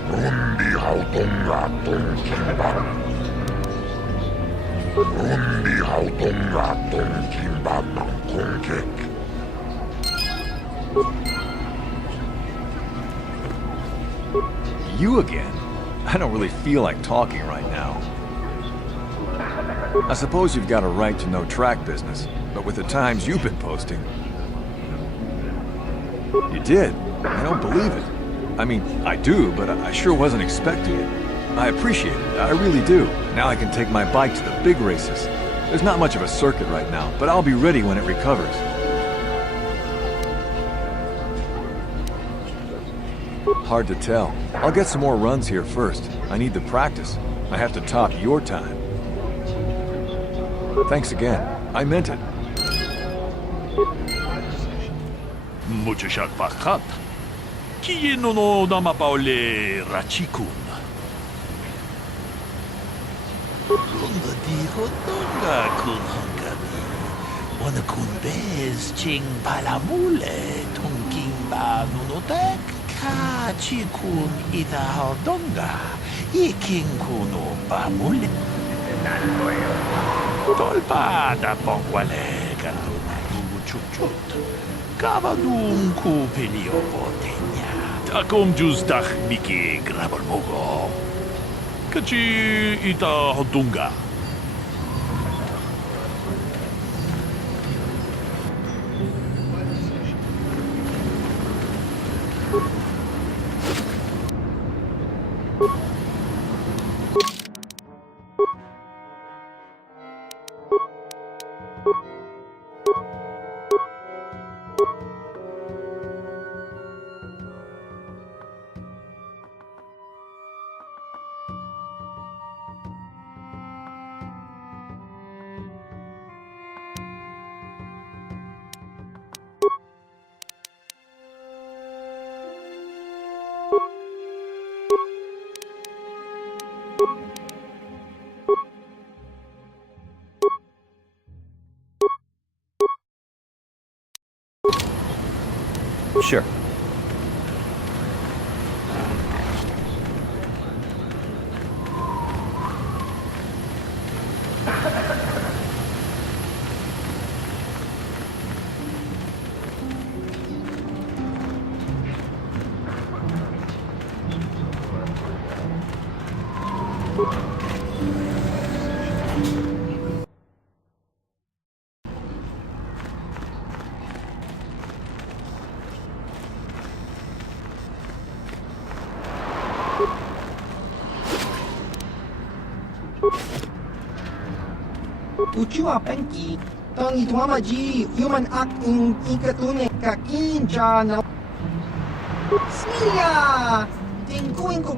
Rundi haudonga tong kimba. Rundi haudonga tong kimba nangkong kek. You again? I don't really feel like talking right now. I suppose you've got a right to no track business, but with the times you've been posting... You did? I don't believe it. I mean, I do, but I sure wasn't expecting it. I appreciate it, I really do. Now I can take my bike to the big races. There's not much of a circuit right now, but I'll be ready when it recovers. Hard to tell. I'll get some more runs here first. I need the practice. I have to top your time. Thanks again. I meant it. Muchachak pakat. Kieno no namapaole rachikun. Runga di hotonga kun hangami. Wana kun bez ching palamule tongking ba nunotek. Ka chikun ita hodonga. Iking kuno pamule. Tolpa da pongwale kaluna chuchut. Kavadum kupilio potenya. Takom justach miki grabalmogo. Kachi ita hodunga. Sure. Ucua penki, tangi tuamaji, human act in ikatune kakin jana. Smilia! Tingkuin ko.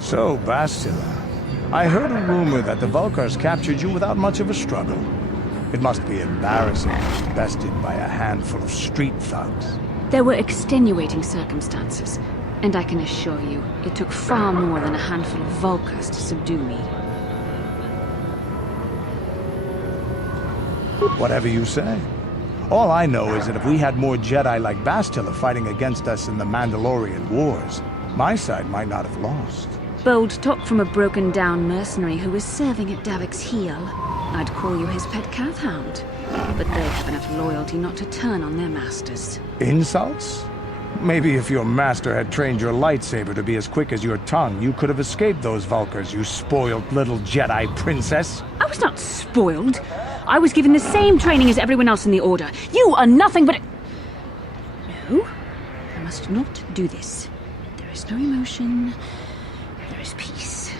So, Bastila, I heard a rumor that the Vulkars captured you without much of a struggle. It must be embarrassing to be bested by a handful of street thugs. There were extenuating circumstances, and I can assure you, it took far more than a handful of Vulkars to subdue me. Whatever you say. All I know is that if we had more Jedi like Bastila fighting against us in the Mandalorian Wars, my side might not have lost. Bold talk from a broken-down mercenary who was serving at Davik's heel. I'd call you his pet cat-hound. But they have enough loyalty not to turn on their masters. Insults? Maybe if your master had trained your lightsaber to be as quick as your tongue, you could have escaped those Vulkars, you spoiled little Jedi princess. I was not spoiled. I was given the same training as everyone else in the Order. You are nothing but... No, I must not do this. There is no emotion. There is peace.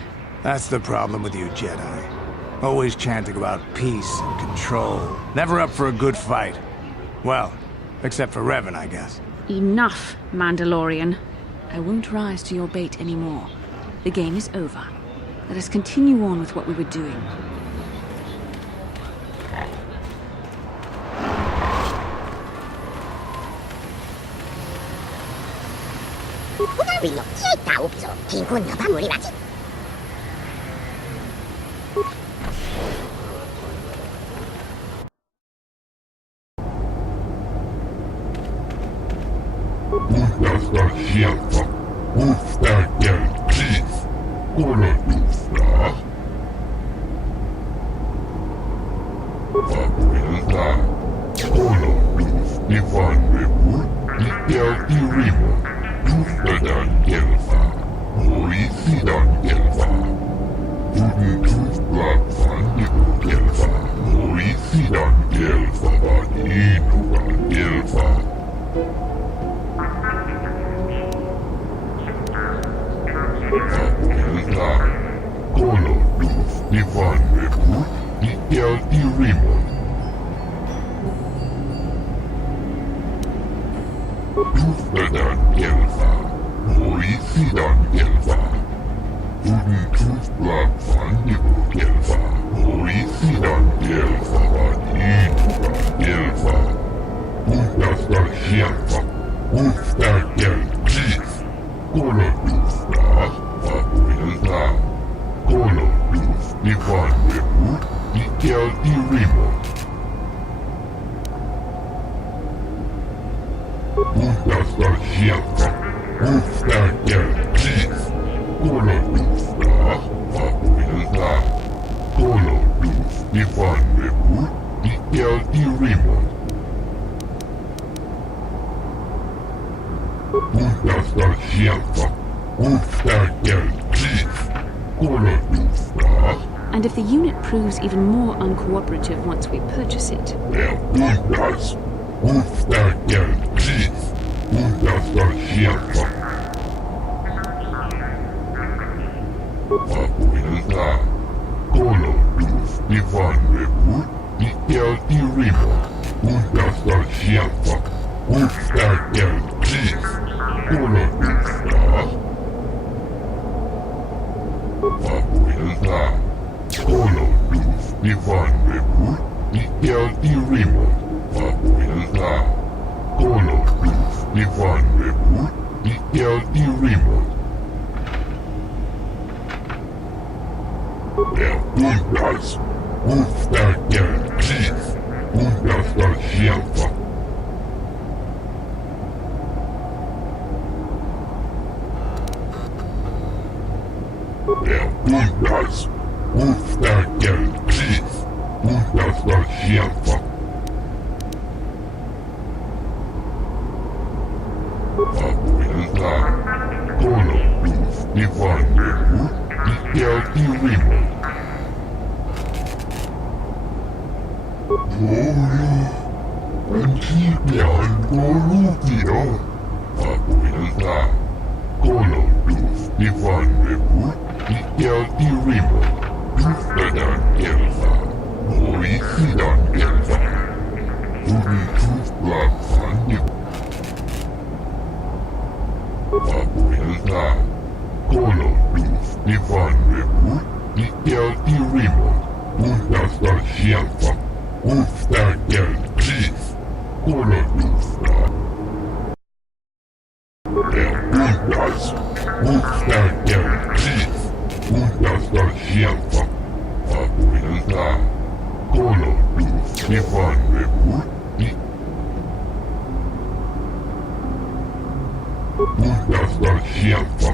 That's the problem with you Jedi. Always chanting about peace and control. Never up for a good fight. Well, except for Revan, I guess. Enough, Mandalorian. I won't rise to your bait anymore. The game is over. Let us continue on with what we were doing. Uhdasta hieltä, uhdasta kiif, korotusta. Papuilta. Kolo luf Ivan Mebu. Ikel Irimon. Lufvedan Elfa. Moisidan Elfa. Uden Tufblad van Nibu Elfa. Moisidan Elfa van Inuga Elfa. Undastar Sjelfa. Uftar Gel Chief. Kolo Lufta. Papuilta. Kolo luf Ivan Mebu. Ikel Irimon. Undastar Sjelfa. Uftar Gel Chief. Kolo Lufta. Papuilta. Kolo luf Ivan Mebu. Ikel Irimon. Undastar Sjelfa. Uftar Gel Chief. Kolo Lufta. And if the unit proves even more uncooperative once we purchase it, Undas. Uftar Gel Chief. Undastar Sjelfa. Papuilta. Kolo luf Ivan Mebu. Ikel Irimon. Undastar Sjelfa. Uftar Gel Chief. Kolo Lufta. Papuilta. Kolo luf Ivan Mebu. Ikel Irimon. Papuilta. Kolo luf Ivan Mebu. Ikel Irimon. Undas. Uftar Gel Chief. Undastar Sjelfa. Undas. Uftar Gel Chief. Undastar Sjelfa. Papuilta. Kolo luf Ivan Mebu. Ikel Irimon. Kolo. Antibian Golubio. Papuilta. Kolo luf Ivan Mebu. Ikel Irimon. Lufvedan Elfa. Moisidan Elfa. Uden Tufblad van Nibu. Papuilta. Kolo luf Ivan Mebu. Ikel Irimon. Undastar Sjelfa. Uftar Gel Chief. Kolo Lufta. Undas. Uftar Gel Chief. Undastar Sjelfa. Papuilta. Kolo luf Ivan Mebu. Undastar Sjelfa.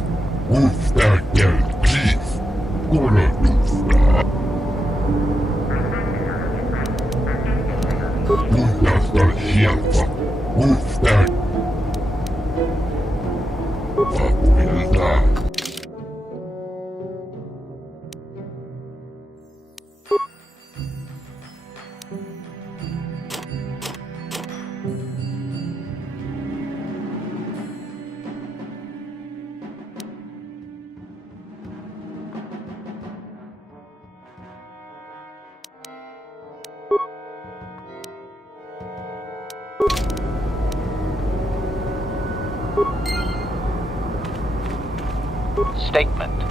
Uftar Gel Chief. Kolo Lufta. Undastar Sjelfa. Uftar. Papuilta. Statement.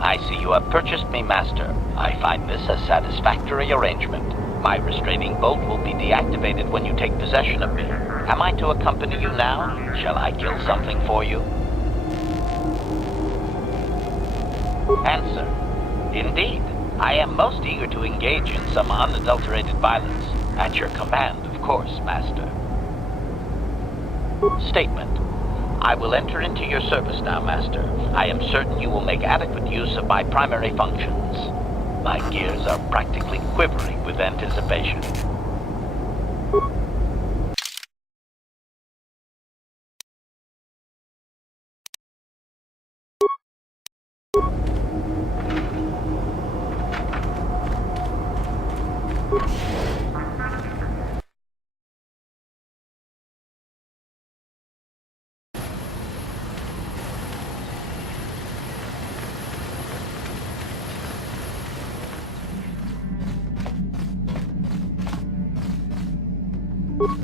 I see you have purchased me, Master. I find this a satisfactory arrangement. My restraining bolt will be deactivated when you take possession of me. Am I to accompany you now? Shall I kill something for you? Answer. Indeed. I am most eager to engage in some unadulterated violence. At your command, of course, Master. Statement. I will enter into your service now, Master. I am certain you will make adequate use of my primary functions. My gears are practically quivering with anticipation.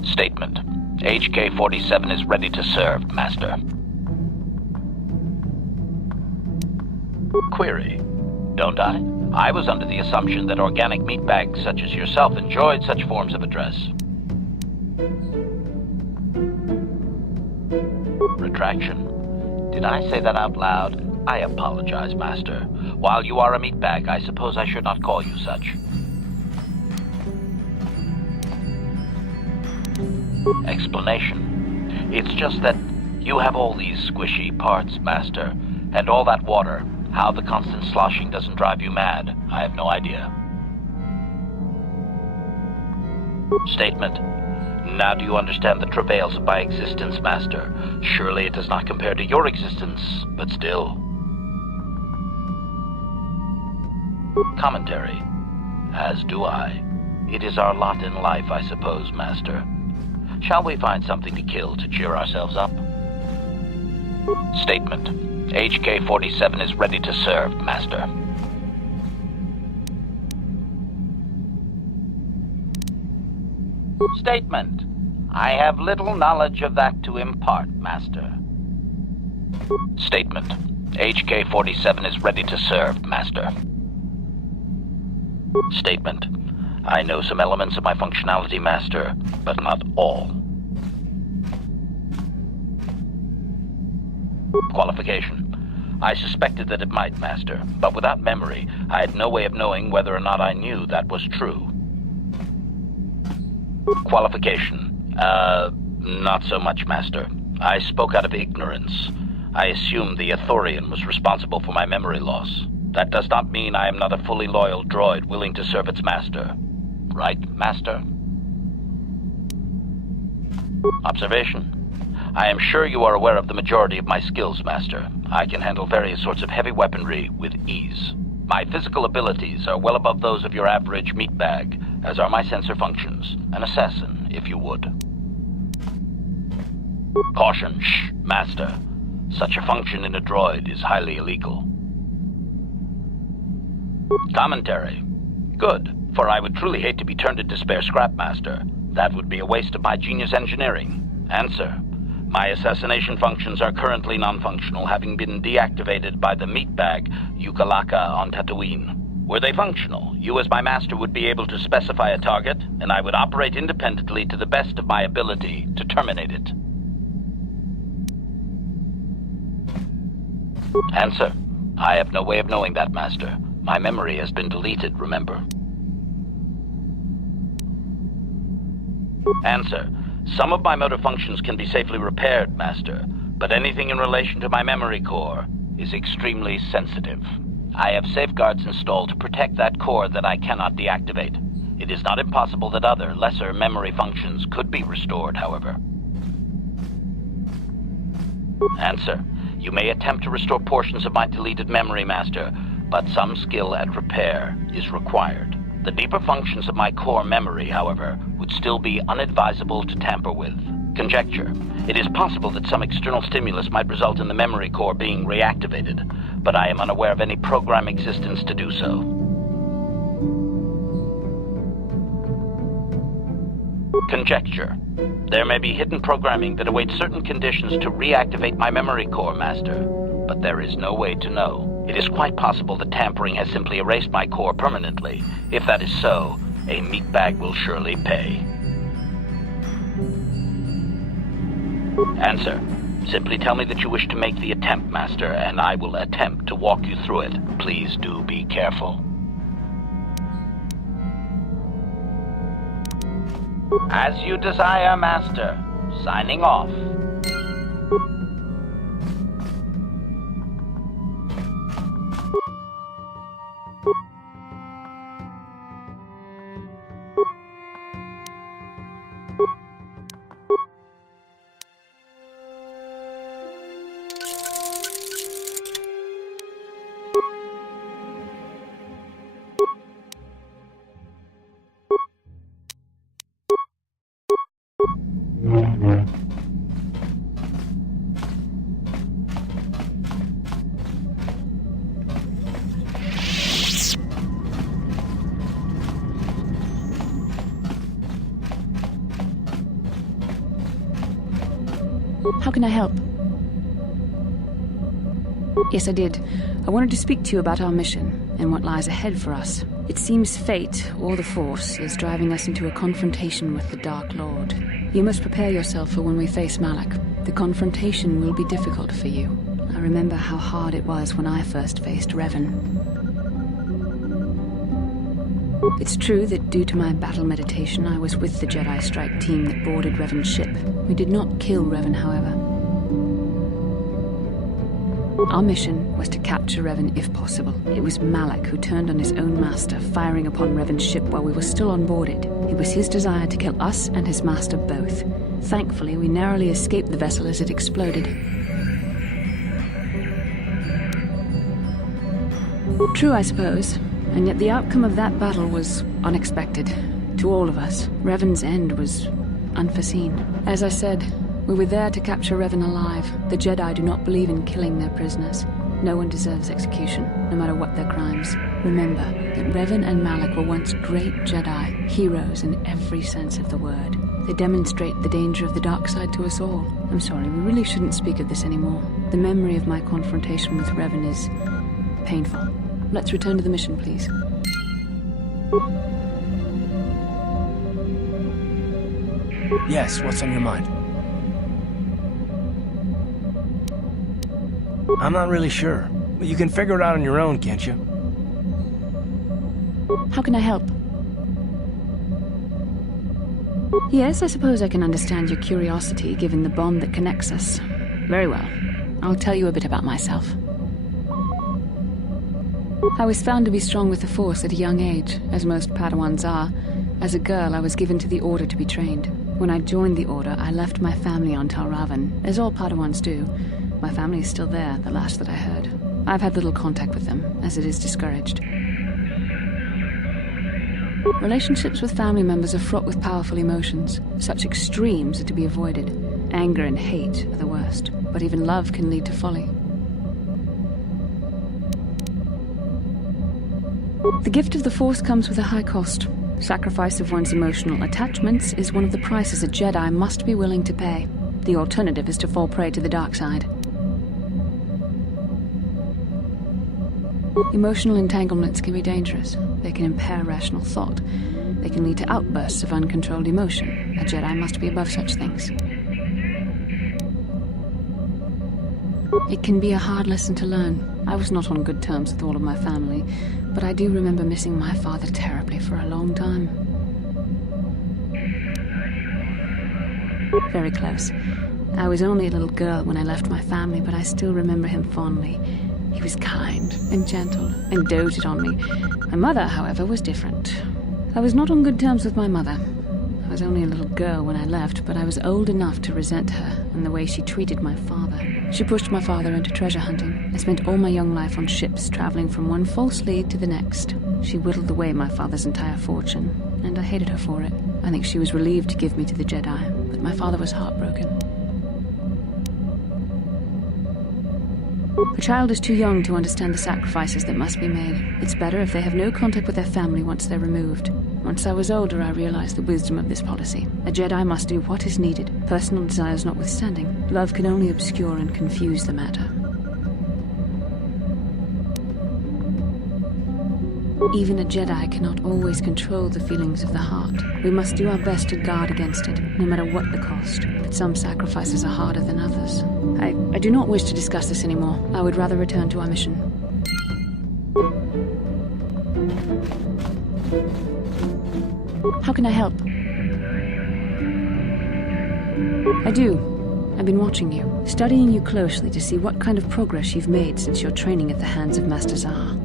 Statement. HK-47 is ready to serve, Master. Query. Don't I? I was under the assumption that organic meatbags such as yourself enjoyed such forms of address. Retraction. Did I say that out loud? I apologize, Master. While you are a meatbag, I suppose I should not call you such. Explanation. It's just that you have all these squishy parts, Master, and all that water. How the constant sloshing doesn't drive you mad, I have no idea. Statement. Now do you understand the travails of my existence, Master? Surely it does not compare to your existence, but still. Commentary. As do I. It is our lot in life, I suppose, Master. Shall we find something to kill to cheer ourselves up? Statement. HK-47 is ready to serve, Master. Statement. I have little knowledge of that to impart, Master. Statement. HK-47 is ready to serve, Master. Statement. I know some elements of my functionality, Master, but not all. Qualification. I suspected that it might, Master, but without memory, I had no way of knowing whether or not I knew that was true. Qualification. Not so much, Master. I spoke out of ignorance. I assumed the Ithorian was responsible for my memory loss. That does not mean I am not a fully loyal droid willing to serve its master. Right, Master? Observation. I am sure you are aware of the majority of my skills, Master. I can handle various sorts of heavy weaponry with ease. My physical abilities are well above those of your average meatbag, as are my sensor functions. An assassin, if you would. Caution, shh, Master. Such a function in a droid is highly illegal. Commentary. Good, for I would truly hate to be turned into spare scrap, Master. That would be a waste of my genius engineering. Answer. My assassination functions are currently non-functional, having been deactivated by the meatbag Yukalaka on Tatooine. Were they functional, you as my master would be able to specify a target, and I would operate independently to the best of my ability to terminate it. Answer. I have no way of knowing that, Master. My memory has been deleted, remember? Answer. Some of my motor functions can be safely repaired, Master, but anything in relation to my memory core is extremely sensitive. I have safeguards installed to protect that core that I cannot deactivate. It is not impossible that other, lesser memory functions could be restored, however. Answer. You may attempt to restore portions of my deleted memory, Master, but some skill at repair is required. The deeper functions of my core memory, however, would still be unadvisable to tamper with. Conjecture. It is possible that some external stimulus might result in the memory core being reactivated, but I am unaware of any program existence to do so. Conjecture. There may be hidden programming that awaits certain conditions to reactivate my memory core, Master, but there is no way to know. It is quite possible that tampering has simply erased my core permanently. If that is so, a meatbag will surely pay. Answer. Simply tell me that you wish to make the attempt, Master, and I will attempt to walk you through it. Please do be careful. As you desire, Master. Signing off. How can I help? Yes, I did. I wanted to speak to you about our mission and what lies ahead for us. It seems fate, or the Force, is driving us into a confrontation with the Dark Lord. You must prepare yourself for when we face Malak. The confrontation will be difficult for you. I remember how hard it was when I first faced Revan. It's true that due to my battle meditation, I was with the Jedi strike team that boarded Revan's ship. We did not kill Revan, however. Our mission was to capture Revan if possible. It was Malak who turned on his own master, firing upon Revan's ship while we were still on board it. It was his desire to kill us and his master both. Thankfully, we narrowly escaped the vessel as it exploded. True, I suppose. And yet the outcome of that battle was unexpected. To all of us. Revan's end was unforeseen. As I said, we were there to capture Revan alive. The Jedi do not believe in killing their prisoners. No one deserves execution, no matter what their crimes. Remember that Revan and Malak were once great Jedi, heroes in every sense of the word. They demonstrate the danger of the dark side to us all. I'm sorry, we really shouldn't speak of this anymore. The memory of my confrontation with Revan is painful. Let's return to the mission, please. Yes, what's on your mind? I'm not really sure, but you can figure it out on your own, can't you? How can I help? Yes, I suppose I can understand your curiosity, given the bond that connects us. Very well. I'll tell you a bit about myself. I was found to be strong with the Force at a young age, as most Padawans are. As a girl, I was given to the Order to be trained. When I joined the Order, I left my family on Talravan, as all Padawans do. My family is still there, the last that I heard. I've had little contact with them, as it is discouraged. Relationships with family members are fraught with powerful emotions. Such extremes are to be avoided. Anger and hate are the worst, but even love can lead to folly. The gift of the Force comes with a high cost. Sacrifice of one's emotional attachments is one of the prices a Jedi must be willing to pay. The alternative is to fall prey to the dark side. Emotional entanglements can be dangerous. They can impair rational thought. They can lead to outbursts of uncontrolled emotion. A Jedi must be above such things. It can be a hard lesson to learn. I was not on good terms with all of my family, but I do remember missing my father terribly for a long time. Very close. I was only a little girl when I left my family, but I still remember him fondly. He was kind and gentle and doted on me. My mother, however, was different. I was not on good terms with my mother. I was only a little girl when I left, but I was old enough to resent her and the way she treated my father. She pushed my father into treasure hunting. I spent all my young life on ships, traveling from one false lead to the next. She whittled away my father's entire fortune, and I hated her for it. I think she was relieved to give me to the Jedi, but my father was heartbroken. A child is too young to understand the sacrifices that must be made. It's better if they have no contact with their family once they're removed. Once I was older, I realized the wisdom of this policy. A Jedi must do what is needed, personal desires notwithstanding. Love can only obscure and confuse the matter. Even a Jedi cannot always control the feelings of the heart. We must do our best to guard against it, no matter what the cost. But some sacrifices are harder than others. I do not wish to discuss this anymore. I would rather return to our mission. How can I help? I do. I've been watching you, studying you closely to see what kind of progress you've made since your training at the hands of Master Zahar.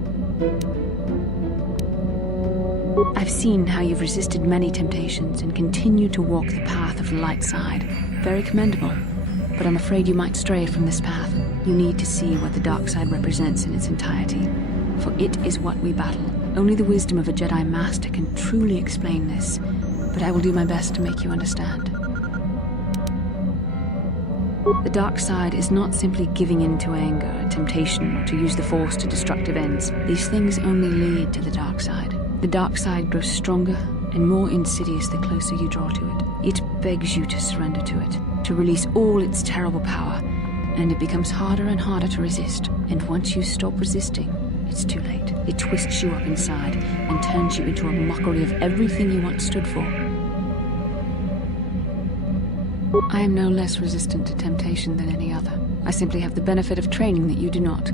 I've seen how you've resisted many temptations and continue to walk the path of the light side. Very commendable. But I'm afraid you might stray from this path. You need to see what the dark side represents in its entirety. For it is what we battle. Only the wisdom of a Jedi Master can truly explain this. But I will do my best to make you understand. The dark side is not simply giving in to anger, temptation, or to use the Force to destructive ends. These things only lead to the dark side. The dark side grows stronger and more insidious the closer you draw to it. It begs you to surrender to it. to release all its terrible power, and it becomes harder and harder to resist. And once you stop resisting, it's too late. It twists you up inside and turns you into a mockery of everything you once stood for. I am no less resistant to temptation than any other. I simply have the benefit of training that you do not.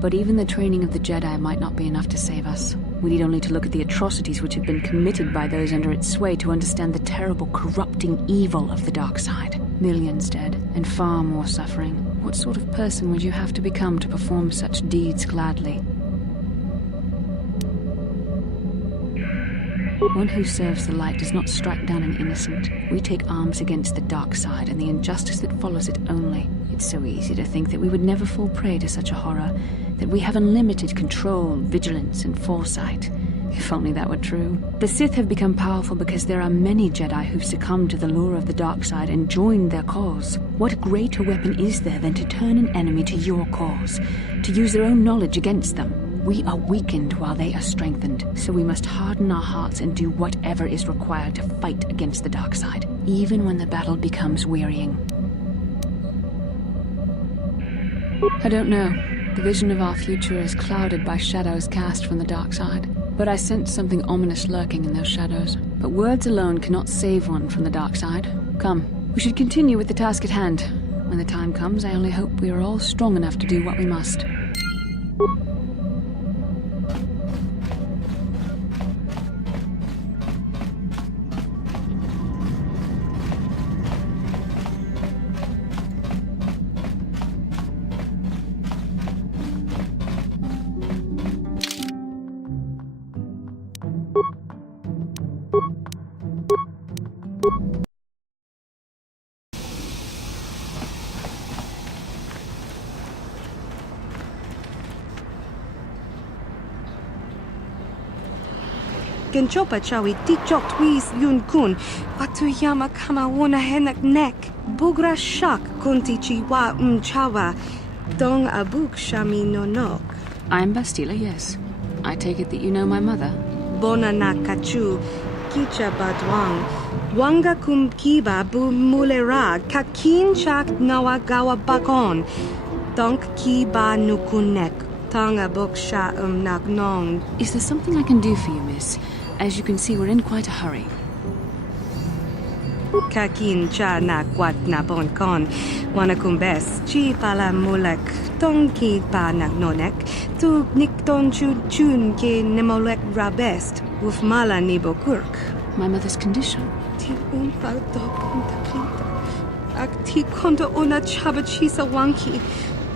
But even the training of the Jedi might not be enough to save us. We need only to look at the atrocities which have been committed by those under its sway to understand the terrible, corrupting evil of the dark side. Millions dead, and far more suffering. What sort of person would you have to become to perform such deeds gladly? One who serves the light does not strike down an innocent. We take arms against the dark side and the injustice that follows it only. It's so easy to think that we would never fall prey to such a horror, that we have unlimited control, vigilance, and foresight. If only that were true. The Sith have become powerful because there are many Jedi who've succumbed to the lure of the dark side and joined their cause. What greater weapon is there than to turn an enemy to your cause, to use their own knowledge against them? We are weakened while they are strengthened, so we must harden our hearts and do whatever is required to fight against the dark side, even when the battle becomes wearying. I don't know. The vision of our future is clouded by shadows cast from the dark side. But I sense something ominous lurking in those shadows. But words alone cannot save one from the dark side. Come, we should continue with the task at hand. When the time comes, I only hope we are all strong enough to do what we must. Genchopa chawi tikjok twis yun kun. Watuyama kama wona henak nek. Bugra shak kunti chiwa chawa. Dong abuk shami nonok. I'm Bastila, yes. I take it that you know my mother. Bona na kachu. Kicha badwang. Wanga kum kiba bu mulera. Kakin chak nawagawa bakon. Donk kiba nukunek. Tonga buk sha nagnong. Is there something I can do for you, miss? As you can see, we're in quite a hurry. Kakin cha na kwat na bonkon. Wanakumbes. Chi pala mulek. Tonki pa nagnonek. Tu nikton chun ke nemolek rabest. Uf mala nibokurk. My mother's condition. Ti umpa dokuntapita. Ak ti konto ona chabachisa wanki.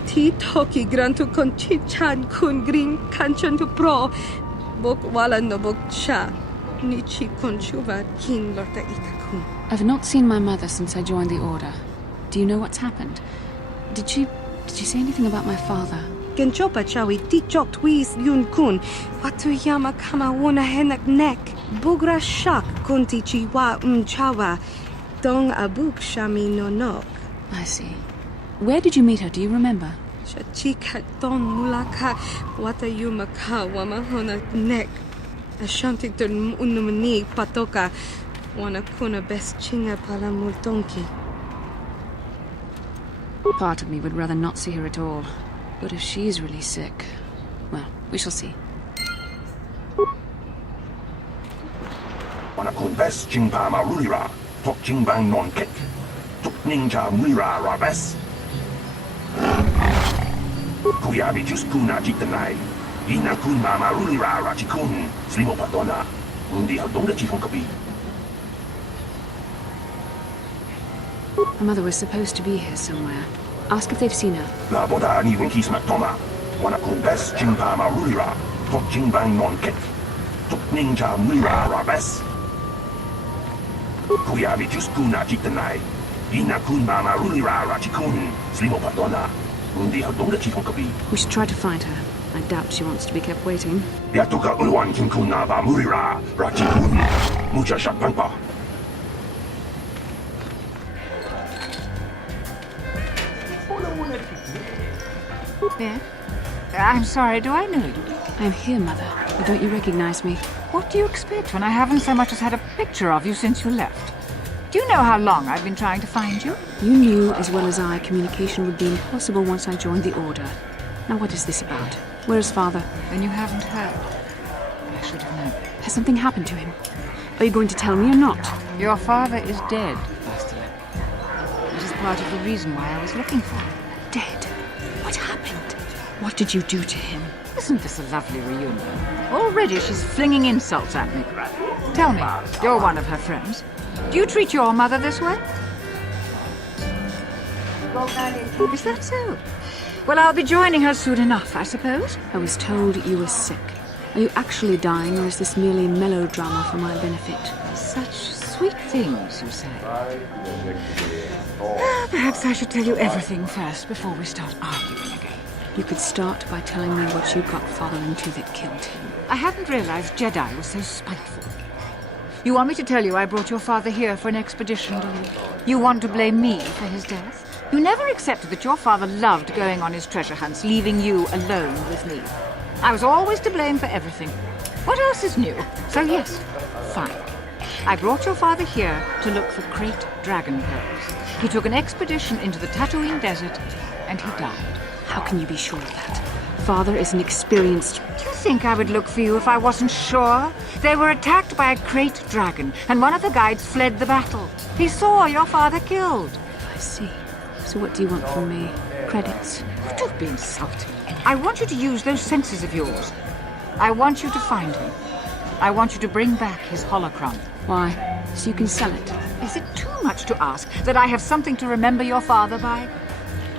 Ti toki grantu kon chichan kun green kanchan tu pro. Bok wala no bok cha. Nichi kon chuva kin lorta ikakun. I've not seen my mother since I joined the Order. Do you know what's happened? Did she say anything about my father? Genchopa chawi tikjok twis yun kun. Watuyama kama wona henak nek. Bugra shak kunti chiwa chawa. Dong abuk shami nonok. I see. Where did you meet her? Do you remember? Chika don mulaka watayuma ka wamahona nek. Ashanti dun unumani patoka. Wana kuna best chinga pala multonki. Part of me would rather not see her at all. But if she is really sick, well, we shall see. Wana kun best chingpa marulira. Tok chingbang non kek. Tok ninja mulira rabes. Kuyabi just kuna Pt.9. Ina kun mama rulira rachikun. Slimo patona. Undi hadonga chihonkabi. My mother was supposed to be here somewhere. Ask if they've seen her. La boda ni winkis matoma. Wana kun best chingpa marulira. Tok chingbang non kek. Tok ninja mulira rabes. Kuyabi just kuna Pt.9. Ina kun mama rulira rachikun. Slimo patona. We should try to find her. I doubt she wants to be kept waiting. Yatuka ulwan kinkuna ba murira rachikun. Mucha shakpanpa. Yeah? I'm sorry, do I know you? I'm here, Mother. But don't you recognize me? What do you expect when I haven't so much as had a picture of you since you left? Do you know how long I've been trying to find you? You knew as well as I communication would be impossible once I joined the Order. Now what is this about? Where is Father? Then you haven't heard. I should have known. Has something happened to him? Are you going to tell me or not? Your father is dead, Bastila. It is part of the reason why I was looking for him. Dead? What happened? What did you do to him? Isn't this a lovely reunion? Already she's flinging insults at me. Tell me, you're one of her friends. Do you treat your mother this way? Is that so? Well, I'll be joining her soon enough, I suppose. I was told you were sick. Are you actually dying, or is this merely melodrama for my benefit? Such sweet things, you say. Perhaps I should tell you everything first before we start arguing again. You could start by telling me what you got Father into that killed him. I hadn't realized Jedi was so spiteful. You want me to tell you I brought your father here for an expedition, do you? You want to blame me for his death? You never accepted that your father loved going on his treasure hunts, leaving you alone with me. I was always to blame for everything. What else is new? So yes, fine. I brought your father here to look for great dragon pearls. He took an expedition into the Tatooine desert, and he died. How can you be sure of that? Father is an experienced... Do you think I would look for you if I wasn't sure? They were attacked by a great dragon, and one of the guides fled the battle. He saw your father killed. I see. So what do you want from me? Credits? Don't be insulting. I want you to use those senses of yours. I want you to find him. I want you to bring back his holocron. Why? So you can sell it? Is it too much to ask that I have something to remember your father by?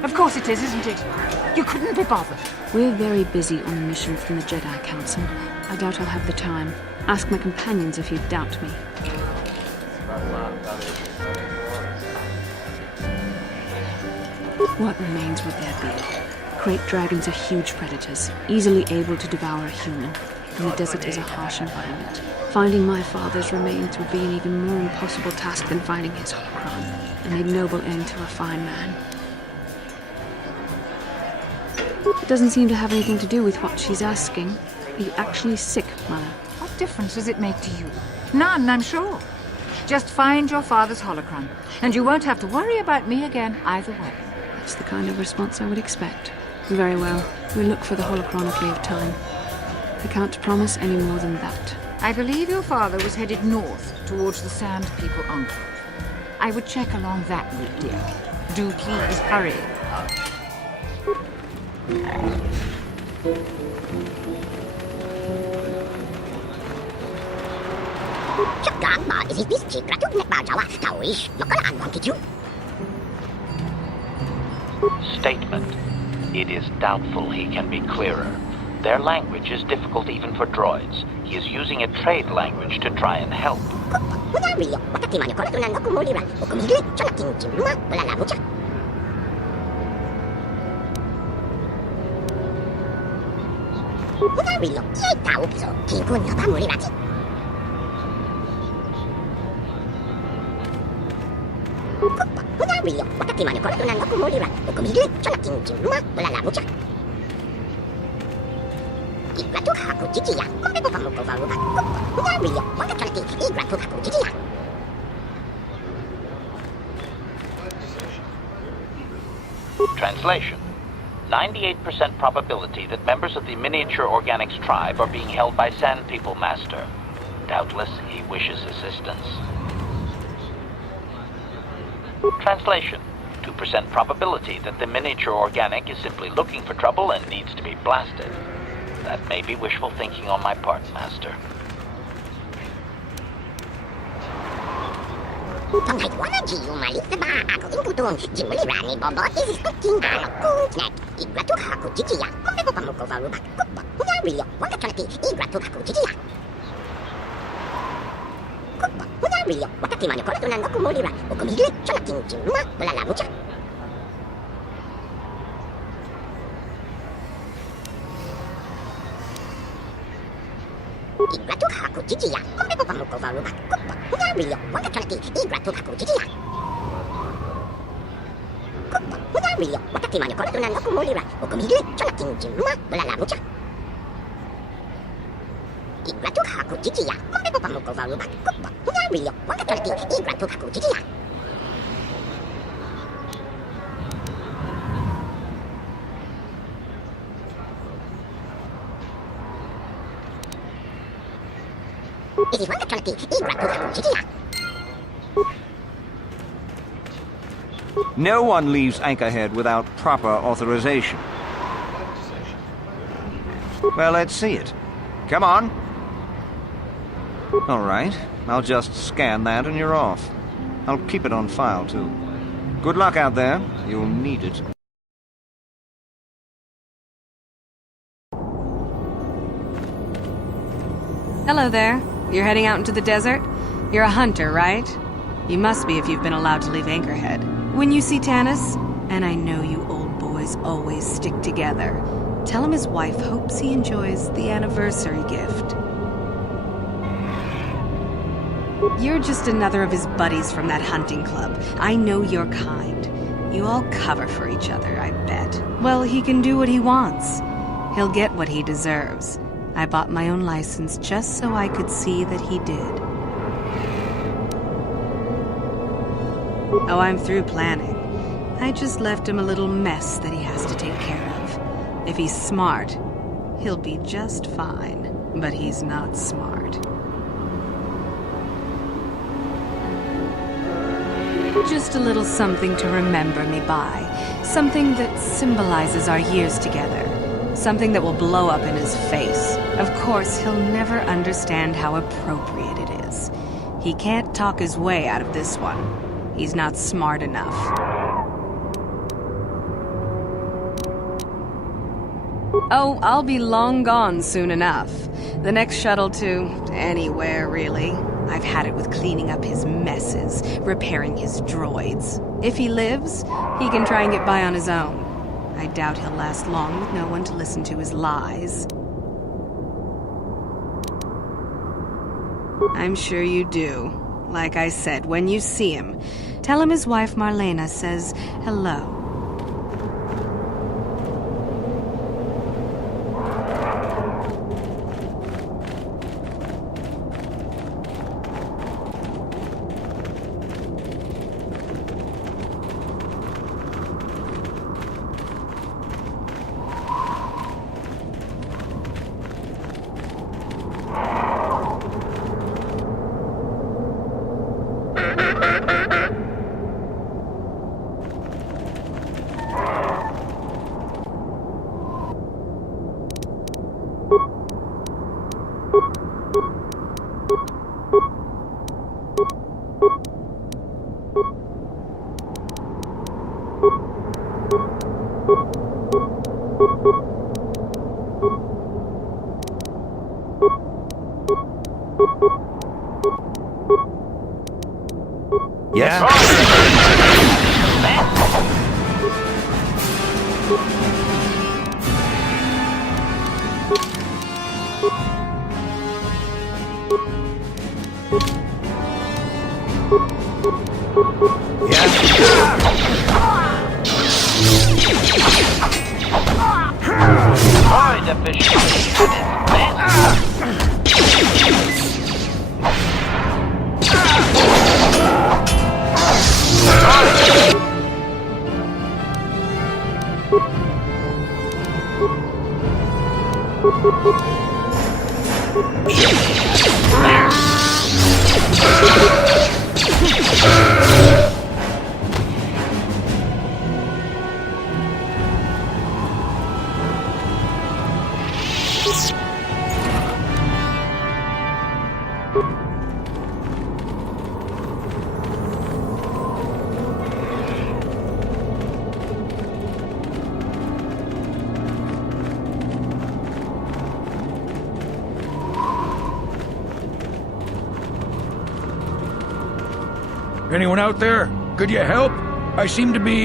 Of course it is, isn't it? You couldn't be bothered. We're very busy on a mission from the Jedi Council. I doubt I'll have the time. Ask my companions if you doubt me. What remains would there be? Great dragons are huge predators, easily able to devour a human, and the desert is a harsh environment. Finding my father's remains would be an even more impossible task than finding his holocron, an ignoble end to a fine man. It doesn't seem to have anything to do with what she's asking. Are you actually sick, Mother? What difference does it make to you? None, I'm sure. Just find your father's holocron, and you won't have to worry about me again either way. That's the kind of response I would expect. Very well. We'll look for the holocron if we have time. I can't promise any more than that. I believe your father was headed north towards the Sand People Enclave. I would check along that route, dear. Do please hurry. Statement. It is doubtful he can be clearer. Their language is difficult even for droids. He is using a trade language to try and help. Translation. 98% probability that members of the miniature organics tribe are being held by Sand People Master. Doubtless, he wishes assistance. Translation. 2% probability that the miniature organic is simply looking for trouble and needs to be blasted. That may be wishful thinking on my part, Master. No one leaves Anchorhead without proper authorization. Well, let's see it. Come on. All right. I'll just scan that and you're off. I'll keep it on file, too. Good luck out there. You'll need it. Hello there. You're heading out into the desert? You're a hunter, right? You must be if you've been allowed to leave Anchorhead. When you see Tanis, and I know you old boys always stick together, tell him his wife hopes he enjoys the anniversary gift. You're just another of his buddies from that hunting club. I know your kind. You all cover for each other, I bet. Well, he can do what he wants. He'll get what he deserves. I bought my own license just so I could see that he did. Oh, I'm through planning. I just left him a little mess that he has to take care of. If he's smart, he'll be just fine. But he's not smart. Just a little something to remember me by. Something that symbolizes our years together. Something that will blow up in his face. Of course, he'll never understand how appropriate it is. He can't talk his way out of this one. He's not smart enough. Oh, I'll be long gone soon enough. The next shuttle to anywhere, really. I've had it with cleaning up his messes, repairing his droids. If he lives, he can try and get by on his own. I doubt he'll last long with no one to listen to his lies. I'm sure you do. Like I said, when you see him, tell him his wife Marlena says hello. Anyone out there? Could you help? I seem to be,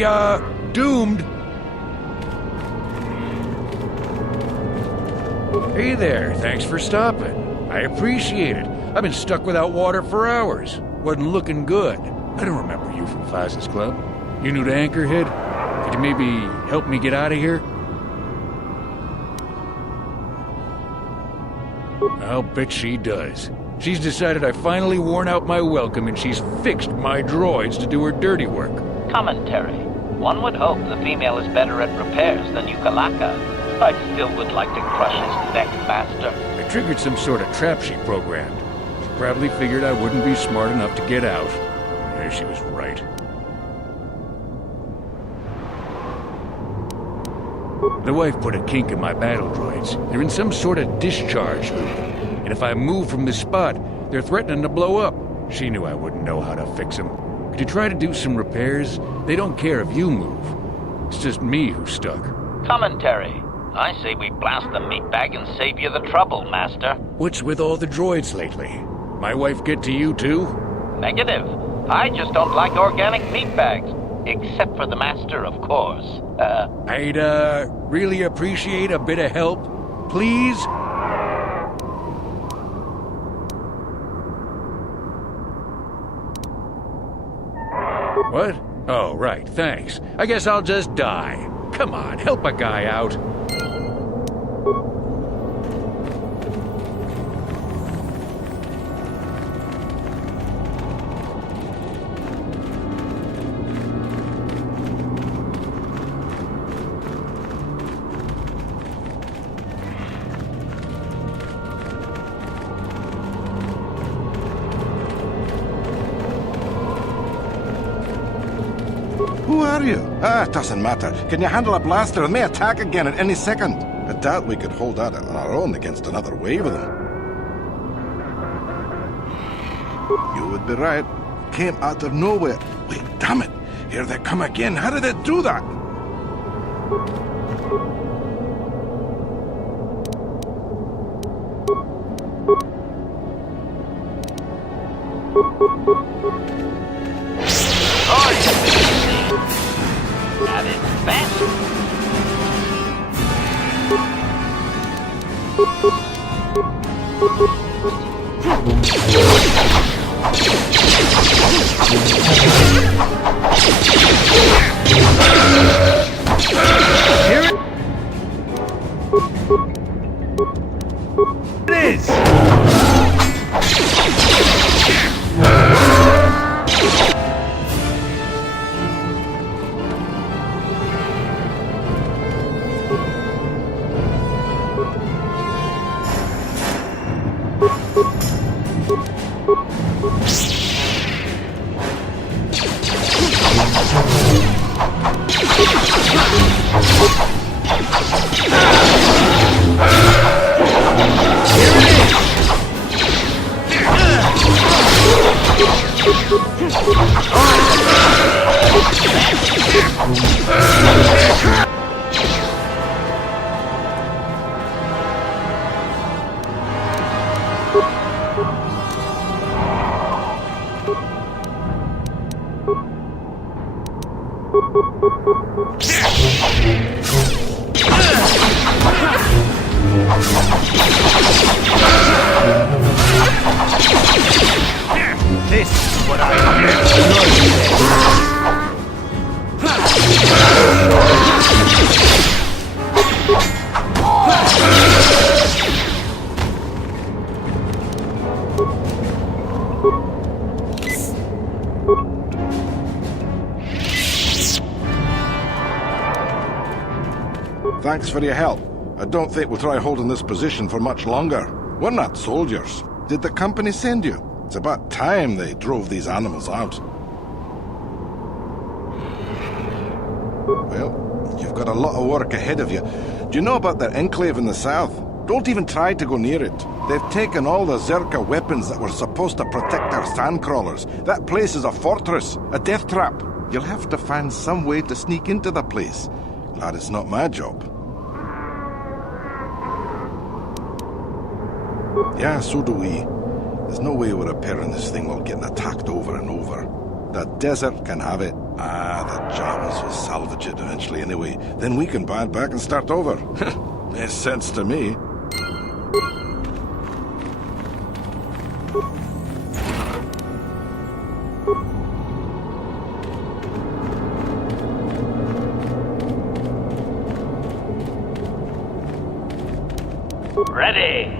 doomed. Hey there, thanks for stopping. I appreciate it. I've been stuck without water for hours. Wasn't looking good. I don't remember you from Faz's Club. You new to Anchorhead? Could you maybe help me get out of here? I'll bet she does. She's decided I finally worn out my welcome and she's fixed my droids to do her dirty work. Commentary. One would hope the female is better at repairs than Yukalaka. I still would like to crush his neck, Master. I triggered some sort of trap she programmed. She probably figured I wouldn't be smart enough to get out. Yeah, she was right. The wife put a kink in my battle droids. They're in some sort of discharge loop. And if I move from this spot, they're threatening to blow up. She knew I wouldn't know how to fix them. Could you try to do some repairs? They don't care if you move. It's just me who's stuck. Commentary. I say we blast the meatbag and save you the trouble, Master. What's with all the droids lately? My wife get to you too? Negative. I just don't like organic meatbags. Except for the Master, of course. I'd, really appreciate a bit of help. Please? What? Oh, right, thanks. I guess I'll just die. Come on, help a guy out. Who are you? It doesn't matter. Can you handle a blaster? It may attack again at any second. I doubt we could hold out on our own against another wave of them. You would be right. Came out of nowhere. Wait, damn it. Here they come again. How did it do that? That is fast. Here it is! This is what I Thanks for your help. I don't think we'll try holding this position for much longer. We're not soldiers. Did the company send you? It's about time they drove these animals out. Well, you've got a lot of work ahead of you. Do you know about their enclave in the south? Don't even try to go near it. They've taken all the Zerka weapons that were supposed to protect our sandcrawlers. That place is a fortress, a death trap. You'll have to find some way to sneak into the place. Glad it's not my job. Yeah, so do we. There's no way we're repairing this thing while getting attacked over and over. The desert can have it. The Jawas will salvage it eventually anyway. Then we can buy it back and start over. Makes sense to me. Ready.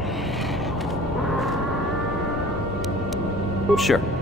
Sure.